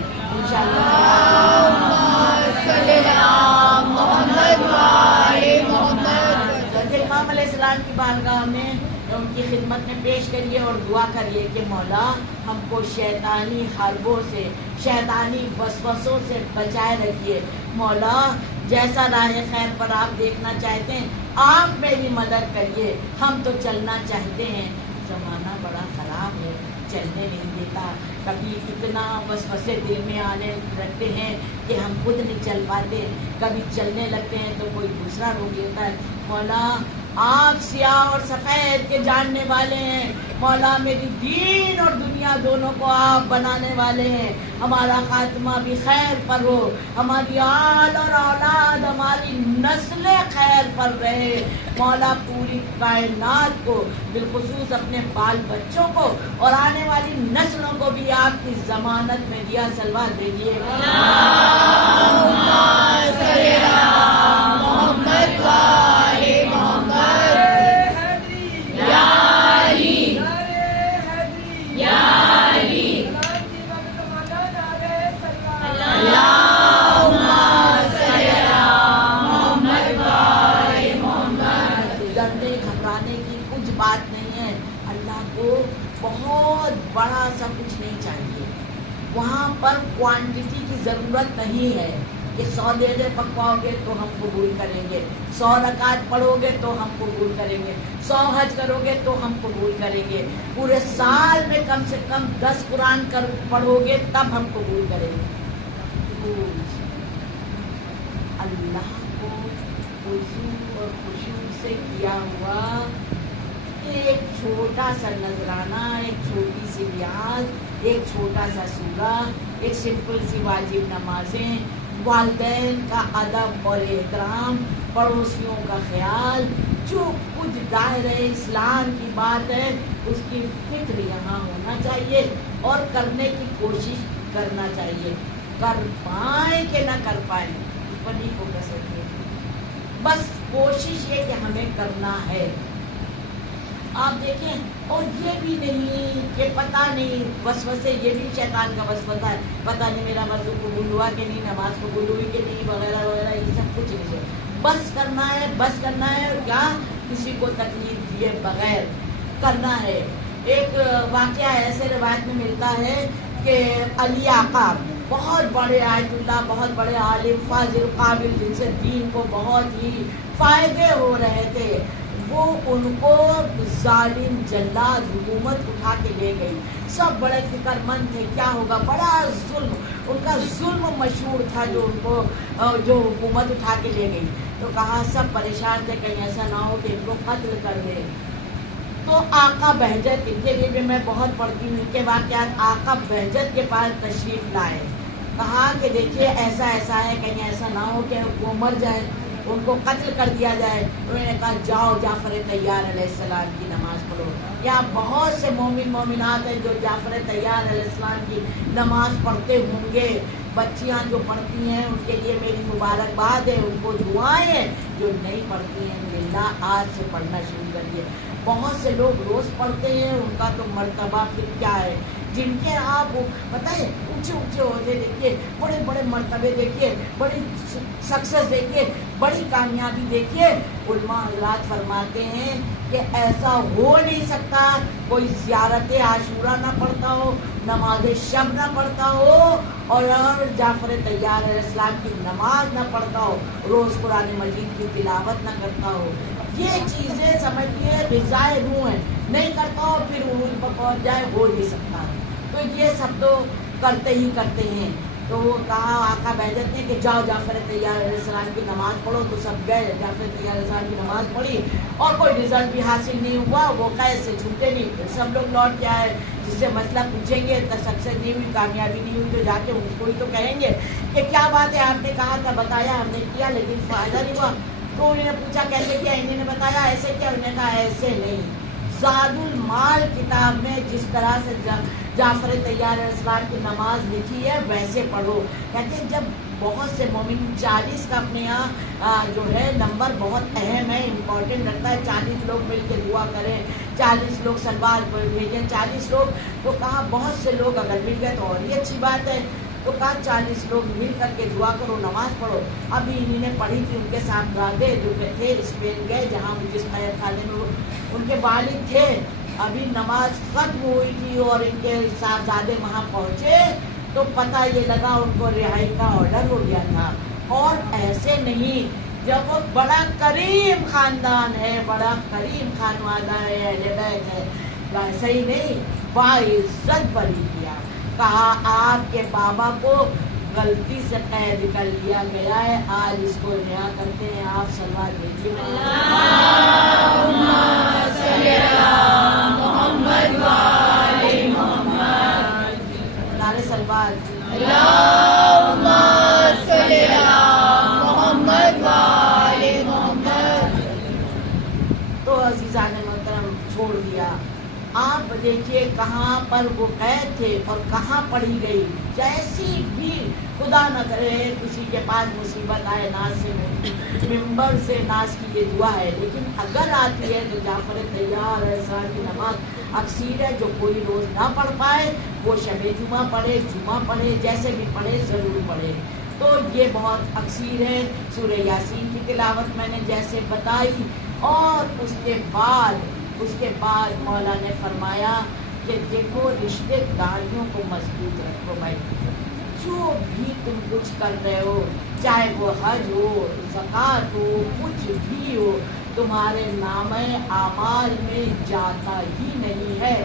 چوتھے امام علیہ السلام کی بارگاہ میں ان کی خدمت میں پیش کریے اور دعا کریے کہ مولا ہم کو شیطانی حربوں سے، شیطانی وسوسوں سے بچائے رکھیے. مولا جیسا راہ خیر پر آپ دیکھنا چاہتے ہیں آپ میری مدد کریے. ہم تو چلنا چاہتے ہیں، زمانہ بڑا خراب ہے، چلنے نہیں دیتا. کبھی اتنا وسوسے دل میں آنے لگتے ہیں کہ ہم خود نہیں چل پاتے، کبھی چلنے لگتے ہیں تو کوئی دوسرا روک لیتا ہے. مولا آپ سیاہ اور سفید کے جاننے والے ہیں. مولا میری دین اور دنیا دونوں کو آپ بنانے والے ہیں. ہمارا خاتمہ بھی خیر پر ہو، ہماری آل اور اولاد، ہماری نسلیں خیر پر رہے. مولا پوری کائنات کو، بالخصوص اپنے بال بچوں کو اور آنے والی نسلوں کو بھی آپ کی ضمانت میں دیا. سلوات بھیجیے بہت بڑا سا کچھ نہیں چاہیے. وہاں پر کوانٹٹی کی ضرورت نہیں ہے کہ 100 دیگیں پکواؤ گے تو ہم قبول کریں گے، 100 رکعت پڑھو گے تو ہم قبول کریں گے، 100 حج کرو گے تو ہم قبول کریں گے. پورے سال میں کم سے کم 10 قرآن پڑھو گے تب ہم قبول کریں گے. اللہ کو وضو اور خشوع سے کیا ہوا ایک چھوٹا سا نذرانہ، ایک چھوٹی سی نیاز، ایک چھوٹا سا سورہ، ایک سمپل سی واجب نمازیں، والدین کا ادب اور احترام، پڑوسیوں کا خیال، جو کچھ دائرہ اسلام کی بات ہے اس کی فکر یہاں ہونا چاہیے اور کرنے کی کوشش کرنا چاہیے. کر پائیں کہ نہ کر پائیں اس پر نہیں فوکس رکھیے، بس کوشش یہ کہ ہمیں کرنا ہے. آپ دیکھیں، اور یہ بھی نہیں کہ پتہ نہیں وسوسے، یہ بھی شیطان کا وسوسہ ہے، پتہ نہیں میرا وضو قبول ہوا کہ نہیں، نماز قبول ہوئی کہ نہیں، وغیرہ وغیرہ، یہ سب کچھ نہیں ہے. بس کرنا ہے، بس کرنا ہے، اور کیا کسی کو تکلیف دیے بغیر کرنا ہے. ایک واقعہ ایسے روایت میں ملتا ہے کہ علی آقا بہت بڑے آیت اللہ، بہت بڑے عالم، فاضل، قابل، جن سے دین کو بہت ہی فائدے ہو رہے تھے، وہ ان کو ظالم جلاد حکومت اٹھا کے لے گئی. سب بڑے فکر مند تھے کیا ہوگا، بڑا ظلم، ان کا ظلم مشہور تھا جو ان کو جو حکومت اٹھا کے لے گئی. تو کہا سب پریشان تھے کہیں ایسا نہ ہو کہ ان کو قتل کر دے. تو آقا بہجت، ان کے لیے بھی میں بہت پڑھتی ہوں ان کے واقعات، آقا بہجت کے پاس تشریف لائے. کہا کہ دیکھیے ایسا ایسا ہے، کہیں ایسا نہ ہو کہ وہ مر جائے، ان کو قتل کر دیا جائے. انہوں نے کہا جاؤ جعفر طیار علیہ السلام کی نماز پڑھو. یہاں بہت سے مومن مومنات ہیں جو جعفر طیار علیہ السلام کی نماز پڑھتے ہوں گے. بچیاں جو پڑھتی ہیں ان کے لیے میری مبارکباد ہے، ان کو دعائیں ہیں. جو نہیں پڑھتی ہیں باللہ آج سے پڑھنا شروع کریے. بہت سے لوگ روز پڑھتے ہیں، ان کا تو مرتبہ پھر کیا ہے. جن کے آپ بتائیں اونچے اونچے عہدے دیکھیے، بڑے بڑے مرتبے دیکھیے، بڑی سکسیس دیکھیے، بڑی کامیابی دیکھیے، علماء حضرات فرماتے ہیں کہ ایسا ہو نہیں سکتا کوئی زیارت عاشورہ نہ پڑھتا ہو، نماز شب نہ پڑھتا ہو، اور جعفر طیار علیہ السلام کی نماز نہ پڑھتا ہو، روز قرآن مجید کی تلاوت نہ کرتا ہو۔ یہ چیزیں سمجھیے غذائے روح ہیں، نہیں کرتا ہو پھر عروج پر پہنچ جائے، ہو نہیں سکتا۔ تو یہ سب تو کرتے ہی کرتے ہیں۔ تو وہ کہا آقا بہجت نے کہ جاؤ جعفر طیار علیہ السلام کی نماز پڑھو، تو سب گئے، جعفر طیار علیہ السلام کی نماز پڑھی اور کوئی رزلٹ بھی حاصل نہیں ہوا، وہ قید سے چھوٹے نہیں، پھر سب لوگ لوٹ کے آئے، جس سے مسئلہ پوچھیں گے تو سکسیس نہیں ہوئی، کامیابی نہیں ہوئی، تو جا کے اس کو ہی تو کہیں گے کہ کیا بات ہے، آپ نے کہا تھا، بتایا، ہم نے کیا لیکن فائدہ نہیں ہوا۔ تو انہوں نے پوچھا کیسے کیا، انہوں نے بتایا ایسے کیا، انہوں نے کہا ایسے نہیں۔ زاد المال کتاب میں جس طرح سے جعفر طیار علیہ السلام کی نماز لکھی ہے ویسے پڑھو۔ کہتے ہیں جب بہت سے مومن 40 کا اپنے یہاں جو ہے نمبر بہت اہم ہے، امپورٹنٹ رکھتا ہے، 40 لوگ مل کے دعا کریں، 40 لوگ سلوار بھیجیں، 40 لوگ، تو کہا بہت سے لوگ اگر مل گئے تو اور یہ اچھی بات ہے، تو کہا 40 لوگ مل کر کے دعا کرو، نماز پڑھو۔ ابھی انہوں نے پڑھی تھی، ان کے ساتھ دادے جو تھے اسپین گئے، جہاں جس قید خانے میں ان کے والد تھے، ابھی نماز ختم ہوئی تھی اور ان کے صاحبزادے وہاں پہنچے تو پتہ یہ لگا ان کو رہائی کا آرڈر ہو گیا تھا۔ اور ایسے نہیں، جب وہ بڑا کریم خاندان ہے، بڑا کریم خانوادہ ہے، اہل بیت ہے، ویسے ہی نہیں، باعزت بری کیا، کہا آپ کے بابا کو غلطی سے قید کر لیا گیا ہے، آج اس کو نیا کرتے ہیں، آپ سلوات بھیجیے۔ اللہم صلی علی محمد وآل محمد۔ نعرے سلوات۔ اللہم صلی علی محمد وآل محمد۔ تو عزیزان محترم چھوڑ دیا۔ آپ دیکھیے کہاں پر وہ قید تھے اور کہاں پڑھی گئی، جیسی بھی خدا نہ کرے کسی کے پاس مصیبت آئے، ناز سے ممبر سے ناز کی یہ دعا ہے، لیکن اگر آتی ہے تو جعفر طیار علیہ السلام کی نماز اکثیر ہے، جو کوئی روز نہ پڑھ پائے وہ شب جمعہ پڑھے، جمعہ پڑھے، جیسے بھی پڑھے ضرور پڑھے۔ تو یہ بہت اکثیر ہے۔ سورہ یاسین کی تلاوت میں نے جیسے بتائی، اور اس کے بعد مولا نے فرمایا کہ دیکھو رشتے داریوں کو مضبوط رکھو بھائی، جو بھی تم کچھ کر رہے ہو، چاہے وہ حج ہو، زکوٰۃ ہو، کچھ بھی ہو، تمہارے نامہ اعمال میں جاتا ہی نہیں ہے۔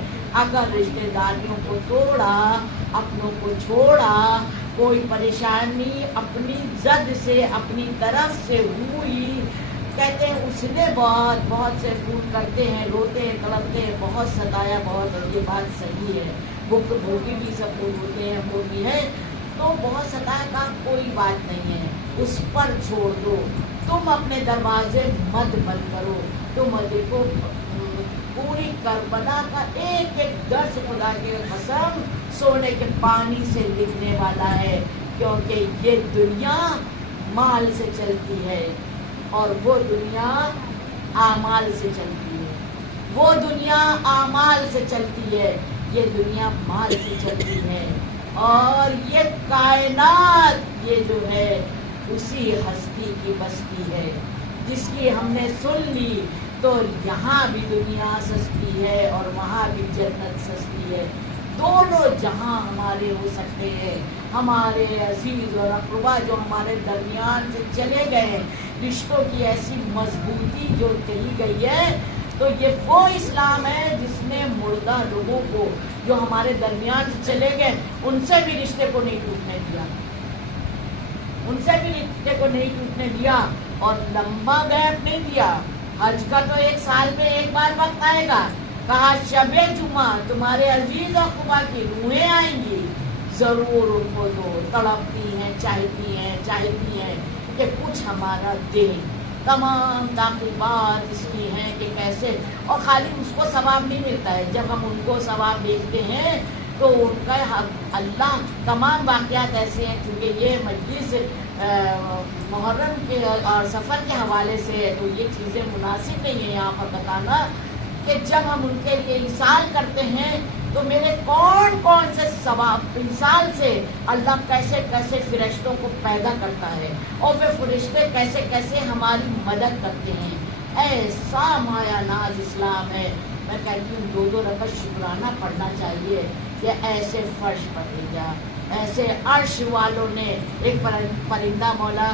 اگر رشتے داریوں کو توڑا، اپنوں کو چھوڑا، کوئی پریشانی اپنی زد سے، اپنی طرف سے ہوئی، کہتے ہیں اس نے بہت سے فون کرتے ہیں، روتے ہیں، تڑپتے ہیں، بہت ستایا، بہت، اور یہ بات صحیح ہے، بھوکی بھی سب لوگ ہوتے ہیں، ہوتی ہے، تو بہت ستایا کا کوئی بات نہیں ہے، اس پر چھوڑ دو، تم اپنے دروازے مت بند کرو، تم دیکھو پوری کربلا کا ایک ایک درس خدا کی قسم سونے کے پانی سے لکھنے والا ہے، کیونکہ یہ دنیا مال سے چلتی ہے اور وہ دنیا اعمال سے چلتی ہے، وہ دنیا اعمال سے چلتی ہے، یہ دنیا مال سے چلتی ہے، اور یہ کائنات یہ جو ہے اسی ہستی کی بستی ہے، جس کی ہم نے سن لی تو یہاں بھی دنیا سستی ہے اور وہاں بھی جنت سستی ہے، دونوں جہاں ہمارے ہو سکتے ہیں۔ ہمارے عزیز اور اقربا جو ہمارے درمیان سے چلے گئے ہیں، رشتوں کی ایسی مضبوطی جو کہی گئی ہے، تو یہ وہ اسلام ہے جس نے مردہ لوگوں کو جو ہمارے درمیان سے چلے گئے ان سے بھی رشتے کو نہیں ٹوٹنے دیا، ان سے بھی رشتے کو نہیں ٹوٹنے دیا، اور لمبا گیپ نہیں دیا۔ حج کا تو 1 سال میں 1 بار وقت آئے گا، کہا شب جمعہ تمہارے عزیز اقربا کی روحیں آئیں گی، ضرور ان کو دو، تڑپتی ہیں، چاہتی ہیں کہ کچھ ہمارا دے، تمام تعقیبات اس کی ہیں کہ کیسے، اور خالی اس کو ثواب نہیں ملتا ہے، جب ہم ان کو ثواب دیکھتے ہیں تو ان کا اللہ تمام واقعات ایسے ہیں، کیونکہ یہ مجلس محرم کے اور سفر کے حوالے سے ہے، تو یہ چیزیں مناسب نہیں ہیں یہاں پر بتانا، کہ جب ہم ان کے لیے ایصال کرتے ہیں تو میرے کون کون سے ثواب مثال سے اللہ کیسے کیسے فرشتوں کو پیدا کرتا ہے اور وہ فرشتے کیسے کیسے ہماری مدد کرتے ہیں. ایسا مایا ناز اسلام ہے. میں کہتی ہوں 2 رکعت شکرانہ پڑھنا چاہیے کہ ایسے فرش پڑے گا. ایسے عرش والوں نے ایک پرندہ مولا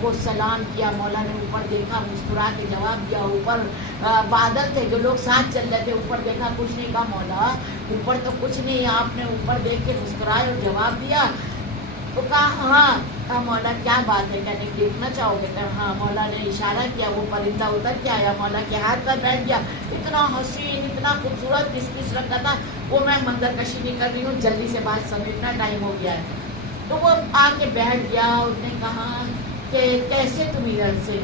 کو سلام کیا. مولا نے اوپر دیکھا, مسکرا کے جواب دیا. اوپر بادل تھے جو لوگ ساتھ چل رہے تھے, اوپر دیکھا کچھ نہیں. کہا مولا اوپر تو کچھ نہیں, آپ نے اوپر دیکھ کے مسکرائے اور جواب دیا. تو کہا ہاں. کہا مولا کیا بات ہے, کہنے دیکھنا چاہو گے؟ کہا ہاں. مولا نے اشارہ کیا, وہ پرندہ اتر کے آیا, مولا کے ہاتھ پر بیٹھ گیا. اتنا حسین, اتنا خوبصورت, کس رکھا تھا وہ میں منظر کشی نہیں کر رہی ہوں, جلدی سے بات سمیٹنا, ٹائم ہو گیا ہے. تو وہ آ کے بیٹھ گیا. اس نے کہا کہ کیسے تم ادھر سے,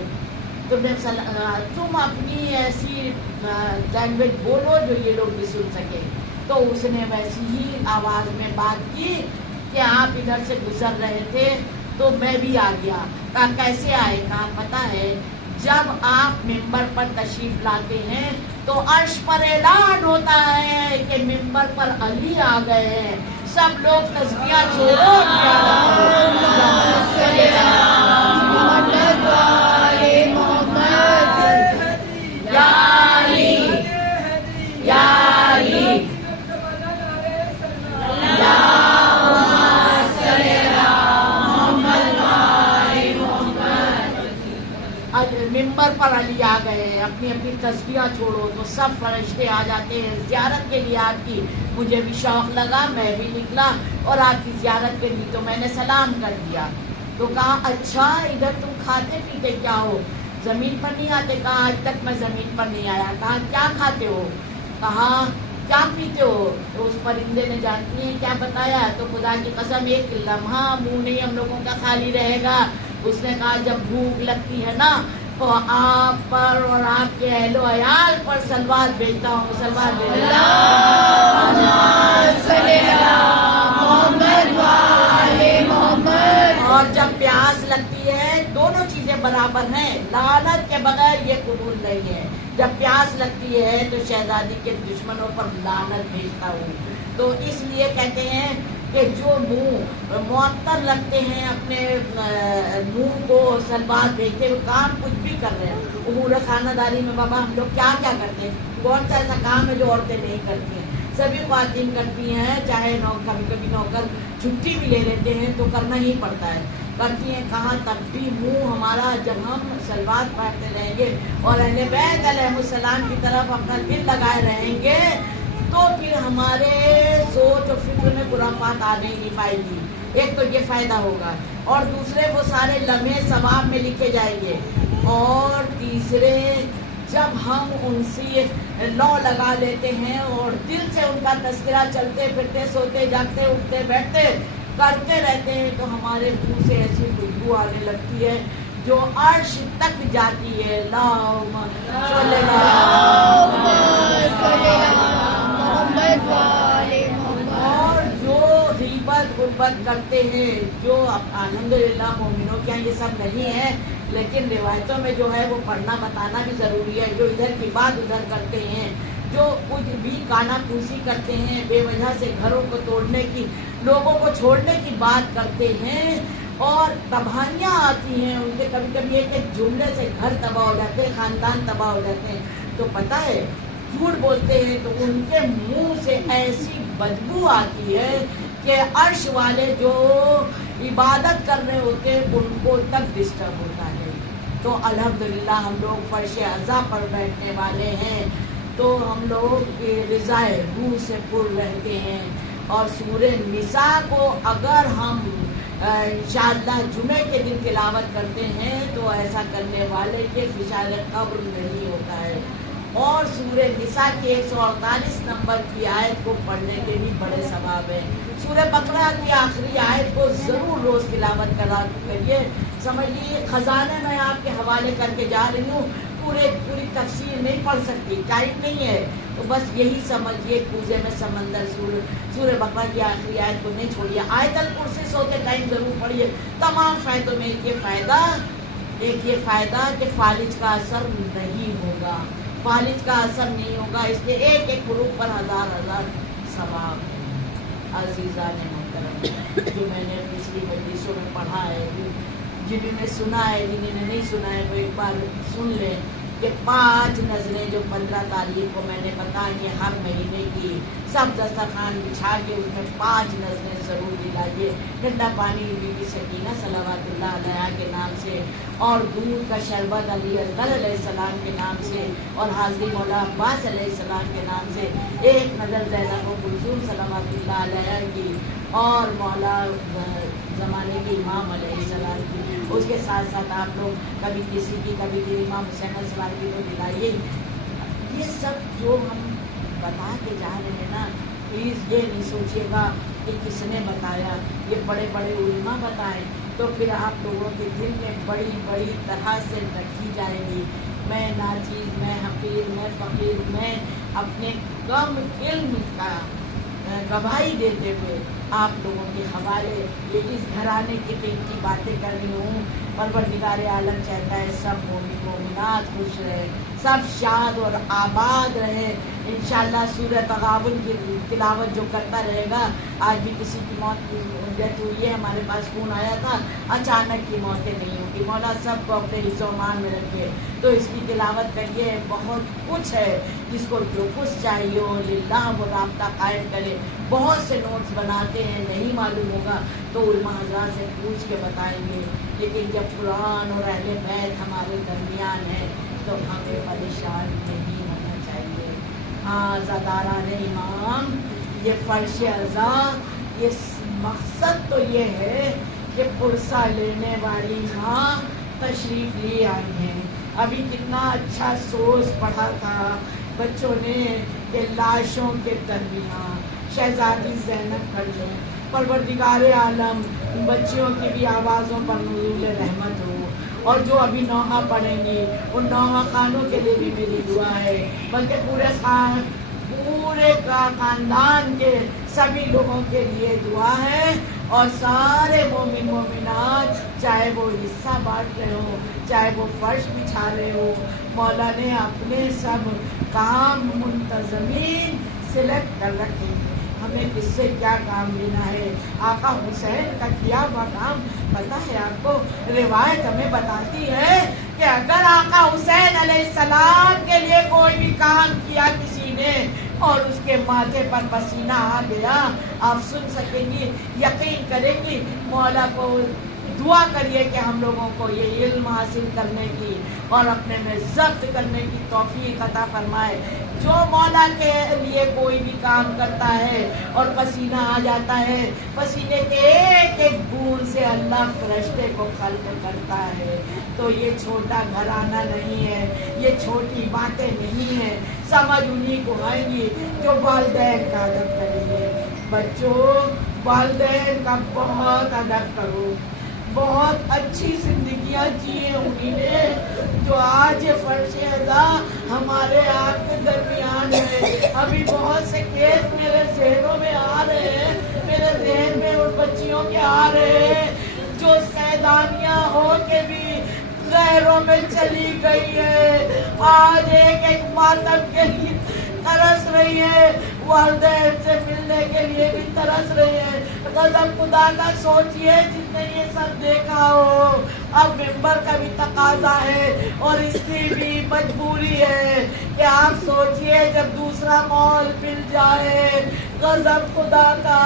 تم اپنی ایسی لینگویج بولو جو یہ لوگ بھی سن سکے. تو اس نے ویسی ہی آواز میں بات کی کہ آپ ادھر سے گزر رہے تھے تو میں بھی آ گیا. کہا کیسے آئے؟ کہا پتہ ہے جب آپ ممبر پر تشریف لاتے ہیں تو عرش پر اعلان ہوتا ہے کہ ممبر پر علی آ گئے ہیں, سب لوگ تسبیحاں چھوڑو. ممبر پر علی آ گئے, اپنی اپنی تسبیحاں چھوڑو. تو سب فرشتے آ جاتے ہیں زیارت کے لیے آپ کی. مجھے بھی شوق لگا, میں بھی نکلا اور آپ کی زیارت کے لیے. تو میں نے سلام کر دیا. تو کہا اچھا ادھر تم کھاتے پیتے کیا ہو, زمین پر نہیں آتے؟ کہا آج تک میں زمین پر نہیں آیا. کہا کیا کھاتے ہو؟ کہا کیا پیتے ہو؟ تو اس پرندے نے جانتی ہیں کیا بتایا. تو خدا کی قسم ایک لمحہ منہ نہیں ہم لوگوں کا خالی رہے گا. اس نے کہا جب بھوک لگتی ہے نا تو آپ پر اور آپ کے اہل و عیال پر صلوات بھیجتا ہوں. صلوات بھیجتا ہوں. اور جب پیاس لگتی ہے دونوں چیزیں برابر ہیں, لعنت کے بغیر یہ قبول نہیں ہے. جب پیاس لگتی ہے تو شہزادی کے دشمنوں پر لعنت بھیجتا ہوں. تو اس لیے کہتے ہیں کہ جو منہ معطر رکھتے ہیں اپنے منہ کو صلوات بھیجتے ہوئے, کام کچھ بھی کر رہے ہیں. امور خانہ داری میں بابا ہم لوگ کیا کیا کرتے ہیں, کون سا ایسا کام ہے جو عورتیں نہیں کرتی ہیں؟ سبھی خواتین کرتی ہیں, چاہے کبھی کبھی نوکر چھٹی بھی لے لیتے ہیں تو کرنا ہی پڑتا ہے, کرتی ہیں. کہاں تب بھی منہ ہمارا جب ہم صلوات پڑھتے رہیں گے اور اہل بیت علیہ السلام کی طرف اپنا دل لگائے رہیں گے تو پھر ہمارے سوچ اور فکر میں خرافات آ نہیں پائے گی. ایک تو یہ فائدہ ہوگا, اور دوسرے وہ سارے لمحے ثواب میں لکھے جائیں گے, اور تیسرے جب ہم ان سے لو لگا لیتے ہیں اور دل سے ان کا تذکرہ چلتے پھرتے سوتے جاگتے اٹھتے بیٹھتے کرتے رہتے ہیں تو ہمارے منہ سے ایسی خوشبو آنے لگتی ہے جو عرش تک جاتی ہے. اللہم صلی اور جو غیبت غربت کرتے ہیں, جو الحمدللہ مومنوں کے یہ سب نہیں ہے, لیکن روایتوں میں جو ہے وہ پڑھنا بتانا بھی ضروری ہے. جو ادھر کی بات ادھر کرتے ہیں, جو کچھ بھی کانا پھوسی کرتے ہیں, بے وجہ سے گھروں کو توڑنے کی, لوگوں کو چھوڑنے کی بات کرتے ہیں, اور تباہیاں آتی ہیں ان کے. کبھی کبھی ایک ایک جملے سے گھر تباہ ہو جاتے ہیں, خاندان تباہ ہو جاتے ہیں. تو پتہ ہے جھوٹ بولتے ہیں تو ان کے منہ سے ایسی بدبو آتی ہے کہ عرش والے جو عبادت کر رہے ہوتے ہیں ان کو تک ڈسٹرب ہوتا ہے. تو الحمدللہ ہم لوگ فرش عزا پر بیٹھنے والے ہیں تو ہم لوگ رضائے روح سے پر رہتے ہیں. اور سورہ نساء کو اگر ہم انشاءاللہ جمعے کے دن تلاوت کرتے ہیں تو ایسا کرنے والے کے فشار قبر نہیں ہوتا ہے. اور سورہ نساء کی 148 نمبر کی آیت کو پڑھنے کے بھی بڑے ثواب ہیں. سورہ بقرہ کی آخری آیت کو ضرور روز تلاوت کریے. سمجھیے خزانے میں آپ کے حوالے کر کے جا رہی ہوں, پوری تفسیر نہیں پڑھ سکتی, ٹائم نہیں ہے, تو بس یہی سمجھیے کوزے میں سمندر. سورہ بقرہ کی آخری آیت کو نہیں چھوڑیے. آیت الکرسی سوتے ٹائم ضرور پڑھیے. تمام فائدوں میں ایک یہ فائدہ کہ فالج کا اثر نہیں ہوگا, فالج کا اثر نہیں ہوگا. اس لیے ایک ایک حروف پر ہزار सवाब है। अजीज़ा ने मोहतरम, जो मैंने पिछली मजलिसों में पढ़ा है, जिन्होंने सुना है, जिन्होंने नहीं सुना है, वो एक बार सुन लें कि 5 नजरें जो 15 तारीख को मैंने बताई हर महीने की, सब दस्तरखान बिछा के उसमें 5 नजरें ज़रूर दिलाइए। ठंडा पानी बीबी सकीना सलावतुल्लाह अलैहा के नाम से, और दूध का शरबत अली असगर अलैहिस्सलाम के नाम से, और हाज़री मौला अब्बास अलैहिस्सलाम के नाम से, एक नज़र ज़ैनब कुलसूम सलावतुल्लाह अलैहा की, और मौला ज़माने के इमाम अलैहिस्सलाम की। उसके साथ साथ आप लोग कभी किसी की, कभी भी इमाम हुसैन अलैहिस्सलाम की तो दिलाइए। ये सब जो हम बता के जा रहे हैं ना, प्लीज़ ये नहीं सोचिएगा कि किसने बताया, ये बड़े बड़े उलमा बताएं तो फिर आप लोगों के दिल में बड़ी बड़ी तरह से रखी जाएगी। मैं नाचीज़, मैं हफीज़, मैं फ़कीर, मैं अपने कम इल्म का गवाही देते हुए आप लोगों के हवाले ये इस घराने की की बातें कर रही हूँ। परवरदिगार आलम चाहता है सब मोमिन मोमिनात खुश रहे, सब शाद और आबाद रहे। इंशाअल्लाह सूरह तगाबुन की तिलावत जो करता रहेगा, आज भी किसी की मौत डेथ हुई है, हमारे पास फ़ोन आया था, अचानक की मौतें नहीं होती। मौला सबको अपने हिस्सोमान में रखे, तो इसकी तिलावत करिए। बहुत कुछ है, जिसको जो कुछ चाहिए हो लिल्लाह वो राब्ता कायम करे। बहुत से नोट्स बनाते हैं, नहीं मालूम होगा तो उलमा हज़रात से पूछ के बताएंगे। लेकिन जब कुरान और अहले बैत हमारे दरमियान है तो हमें परेशान नहीं होना चाहिए। हाँ ज़ादारान इमाम, ये फ़र्श अज़ा, ये मकसद तो ये है कि पुरसा लेने वाली माँ तशरीफ़ ले आई हैं। अभी कितना अच्छा सोच पढ़ा था बच्चों ने कि लाशों के दरमियान शहजादी ज़ैनब खड़ी है। परवरदिगार आलम बच्चियों की भी आवाज़ों पर नुज़ूल रहमत हो, और जो अभी नौहा पढ़ेंगी उन नौहा खानों के लिए भी मेरी दुआ है, बल्कि पूरे खानदान के सभी लोगों के लिए दुआ है। और सारे मोमिन मोमिनात, चाहे वो हिस्सा बांट रहे हो, चाहे वो फर्श बिछा रहे हो, मौला ने अपने सब काम मुंतज़मीन सिलेक्ट कर रखे हैं। हमें किससे क्या काम लेना है। आका हुसैन का किया हुआ काम पता है आपको? रिवायत हमें बताती है कि अगर आका हुसैन अलैहिस्सलाम के लिए कोई भी काम किया किसी ने और उसके माथे पर पसीना आ गया, आप सुन सकेंगी, यकीन करेंगी। मौला को दुआ करिए कि हम लोगों को ये इल्म हासिल करने की और अपने में ज़ब्त करने की तौफीक अता फरमाए। जो मौला के लिए कोई भी काम करता है और पसीना आ जाता है, पसीने के एक एक बूंद से अल्लाह फरिश्ते को खल्क करता है। तो ये छोटा घराना नहीं है, ये छोटी बातें नहीं है। समझ उन्हीं को आएंगी जो वालिदैन का अदब करेंगे। बच्चों, वालिदैन का बहुत अदब करो। बहुत अच्छी जिंदगियां जिए उन्हीं ने जो आज ये फर्श अज़ा हमारे आपके दरमियान है। अभी बहुत से केस मेरे जहनों में आ रहे हैं, मेरे जहन में उन बच्चियों के आ रहे हैं जो सैदानियां हो के भी गैरों में चली गई है। आज एक एक मातम के लिए तरस रही है, वालिदैन से मिलने के लिए भी तरस रही है। कसम खुदा का सोचिए जिसने ये सब देखा हो। अब मेंबर का भी तकाजा है और इसकी भी मजबूरी है कि आप सोचिए जब दूसरा मॉल मिल जाए, कसम खुदा का,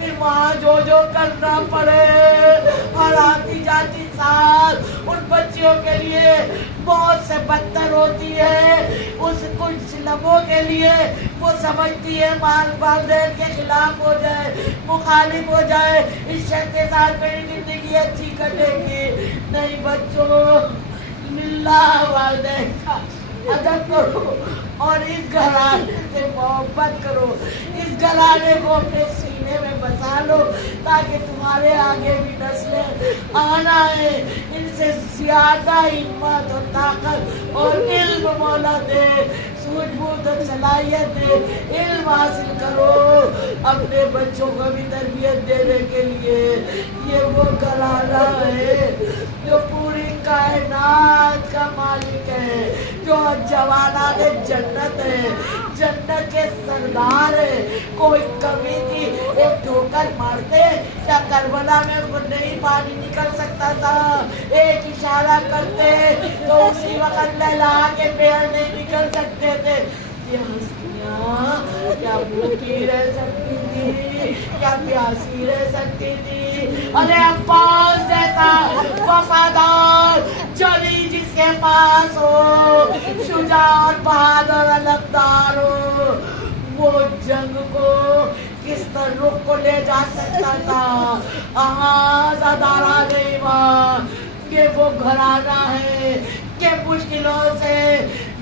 फिर वहाँ जो जो करना पड़े। हर आती जाती साल उन बच्चियों के लिए बहुत से बदतर होती है। उस कुछ लम्हों के लिए वो समझती है वालिदैन के खिलाफ हो जाए, मुखालिफ हो जाए, इस शख्स के साथ मेरी जिंदगी अच्छी कटेगी। नहीं बच्चों, लिल्लाह वालिदैन का अदब करो और इस घराने से मोहब्बत करो। इस घराने को अपने सीने में बसा लो ताकि तुम्हारे आगे भी नस्लें आना है। इनसे ज्यादा हिम्मत और ताकत और इल्म मौला दे, सूझबूझ और सलाहियत दे। इल्म हासिल करो अपने बच्चों को भी तरबियत देने के लिए। ये वो घराना है जो पूरी कायनात का मालिक है, जो जवानात जन्नत है। जन्नत जन्नत के सरदार है। कोई कभी थी एक ठोकर मारते क्या करबला में उनको नहीं पानी निकल सकता था? एक इशारा करते तो उसी वक्त लहला के पेड़ नहीं निकल सकते थे। ये हस्तियाँ क्या भूखी रह सकती थी, क्या प्यासी रह सकती थी? अरे अब्बास जैसा वफादार जली जिसके पास हो, शुजात बहादुर अलमदार हो, वो जंग को किस तरह रुख को ले जा सकता था? ज़दारा नहीं माँ कि वो घराना है कि मुश्किलों से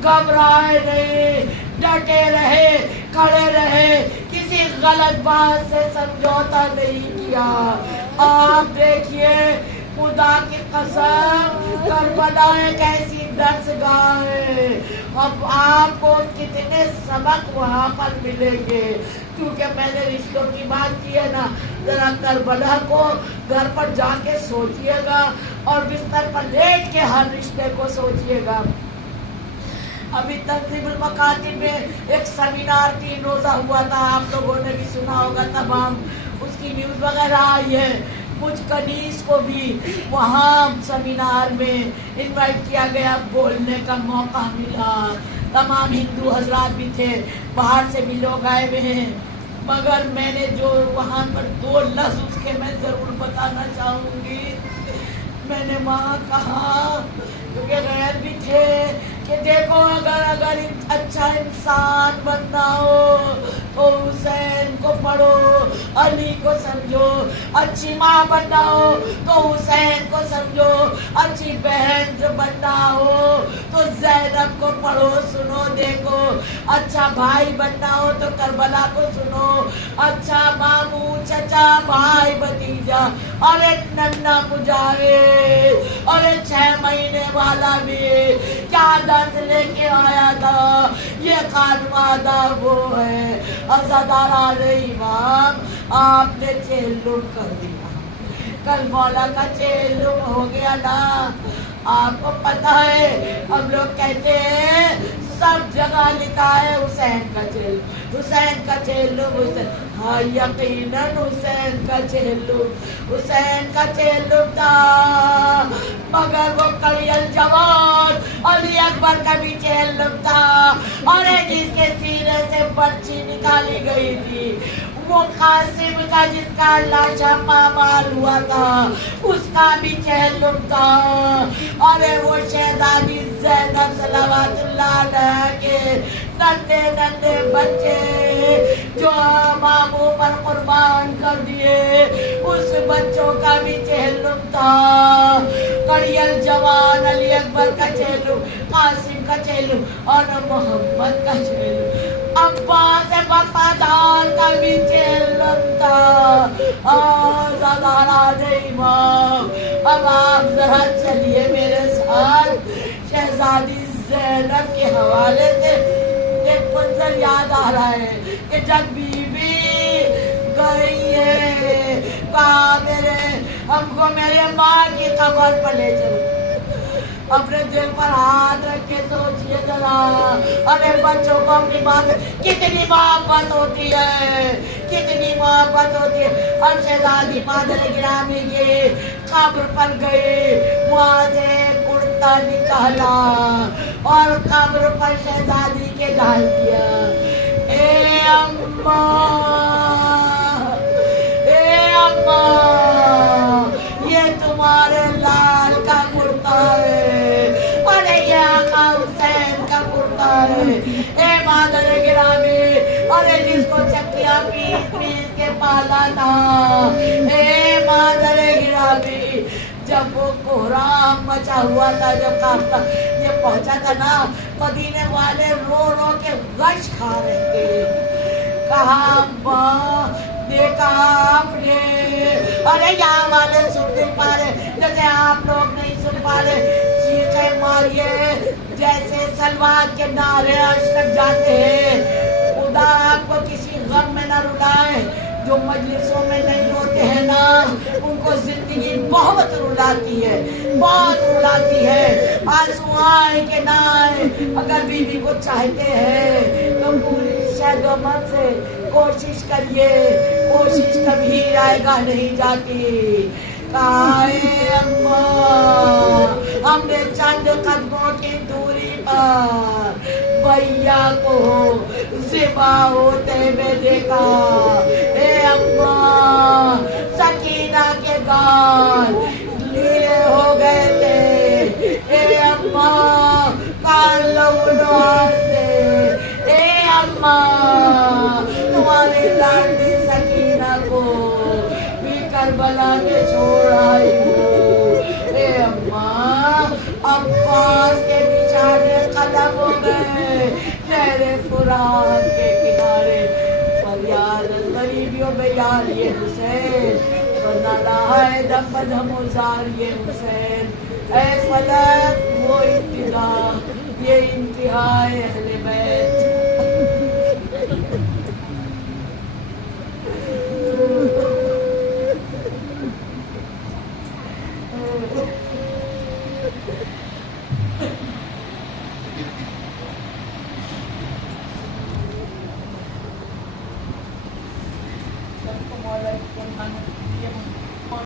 घबराए नहीं, डटे रहे, खड़े रहे, किसी गलत बात से समझौता नहीं किया। आप देखिए खुदा की कसम करबला एक ऐसी दर्सगाह है, अब आपको कितने सबक वहाँ पर मिलेंगे। क्योंकि मैंने रिश्तों की बात की है ना, जरा करबला को घर पर जाके सोचिएगा और बिस्तर पर लेट के हर रिश्ते को सोचिएगा। अभी तंजीमुल मकातिब में एक सेमिनार 3 रोज़ा हुआ था, आप लोगों ने भी सुना होगा, तमाम उसकी न्यूज़ वगैरह आई है। कुछ कनीस को भी वहाँ सेमिनार में इनवाइट किया गया, बोलने का मौका मिला। तमाम हिंदू हजरात भी थे, बाहर से भी लोग आए हुए हैं। मगर मैंने जो वहाँ पर 2 लफ्ज़ उसके मैं ज़रूर बताना चाहूँगी। मैंने वहाँ कहा, क्योंकि गैर भी थे, कि देखो अगर अच्छा इंसान बनना हो तो हुसैन को पढ़ो, अली को समझो। अच्छी माँ बनना हो तो हुसैन को समझो, अच्छी बहन जो बनना हो तो ज़ैनब को पढ़ो, सुनो, देखो। अच्छा भाई बनना हो तो करबला को सुनो, अच्छा मामू, चचा, भाई, भतीजा। अरे नन्ना मुजाहिद, अरे 6 महीने वाला भी क्या दर्द लेके आया था। ये खानवादा वो है, अज़ादारा इमाम, आपने चेल्लुम कर दिया। कल मौला का चेल्लुम हो गया ना। आपको पता है हम लोग कहते हैं सब जगह लिखा है हुसैन का चेल्लुम, हुसैन का चेल्लुम, हुसैन। हाँ यकीनन हुसैन का चेल्लुम, हुसैन का चेल्लुम था। मगर वो कड़ियल जवान अली अकबर का भी चेल्लुम था। और जिसके सीने से पर्ची निकाली गई थी, वो कासिम का जिसका लाशा पामाल हुआ था, उसका भी चेल्लुम था। अरे वो शहजादी ज़ैनब सलावतुल्लाह अलैहा के नन्हे नन्हे बच्चे जो मामू पर कुर्बान कर दिए, उस बच्चों का भी चेल्लुम था। कड़ियल जवान अली अकबर का चेल्लुम, कासिम का चेल्लुम और मोहम्मद का चेल्लुम, अब्बास वफादार का भी चेल्लुम था। इमाम, अब आप जरा चलिए मेरे साथ। शहजादी ज़ैनब के हवाले से एक मंजर याद आ रहा है कि जब बीबी गई है, कहा मेरे हमको मेरे माँ की कब्र पर ले चलो। अपने दिल पर हाथ रख के सोचिए जरा, अरे बच्चों को अपनी बात कितनी मोहब्बत होती है, कितनी मोहब्बत होती है। और शहजादी मादर गिरामी के कब्र पर गए, वहाँ से कुर्ता निकाला और कब्र पर शहजादी के डाल दिया। ए अम्मा, ये तुम्हारे लाल का कुर्ता है, अरे ये आका हुसैन का कुर्ता है। ए मादर गिरामी, अरे जिसको चक्कियाँ पीस पीस के पाला था। ए मादर गिरामी, जब वो कोहराम मचा हुआ था, जब काफिला ये पहुंचा था ना, मदीने वाले रो रो के गश खा रहे थे। कहा देखा आपने, अरे यहाँ वाले सुन नहीं पा रहे जैसे आप लोग नहीं सुन पा रहे, चीखें मारिए जैसे सलवार के नारे आज तक जाते हैं। खुदा आपको किसी गम में न रुलाए। जो मजलिसों में नहीं रोते हैं ना, उनको जिंदगी बहुत रुलाती है, बहुत रुलाती है। आंसू आए कि ना आए, अगर बीवी को चाहते हैं तो पूरी شد و من سے کوشش کریے، کوشش کبھی رائے گاہ نہیں جاتی. کہاں ہے اماں؟ ہم نے چند قدموں کی دوری پر بھیا کو ذبح ہوتے ہوئے دیکھا. اے اماں، سکینہ کے گال لیلے ہو گئے تھے. اے اماں، کان لہولہار تھے. اے اماں، تمہاری لاڈلی سکینہ کو بھی کربلا میں چھوڑ آئی ہوں. اے اماں، عباس کے بچھانے قدم ہو گئے نہر فرات کے کنارے. فریاد غریبیوں میں یار یہ حسین، ورنہ لہائے دم بدہم ازار یہ حسین. اے فلک وہ ابتدا، یہ انتہائے اہل بیت. سب کو مولا کی قربانی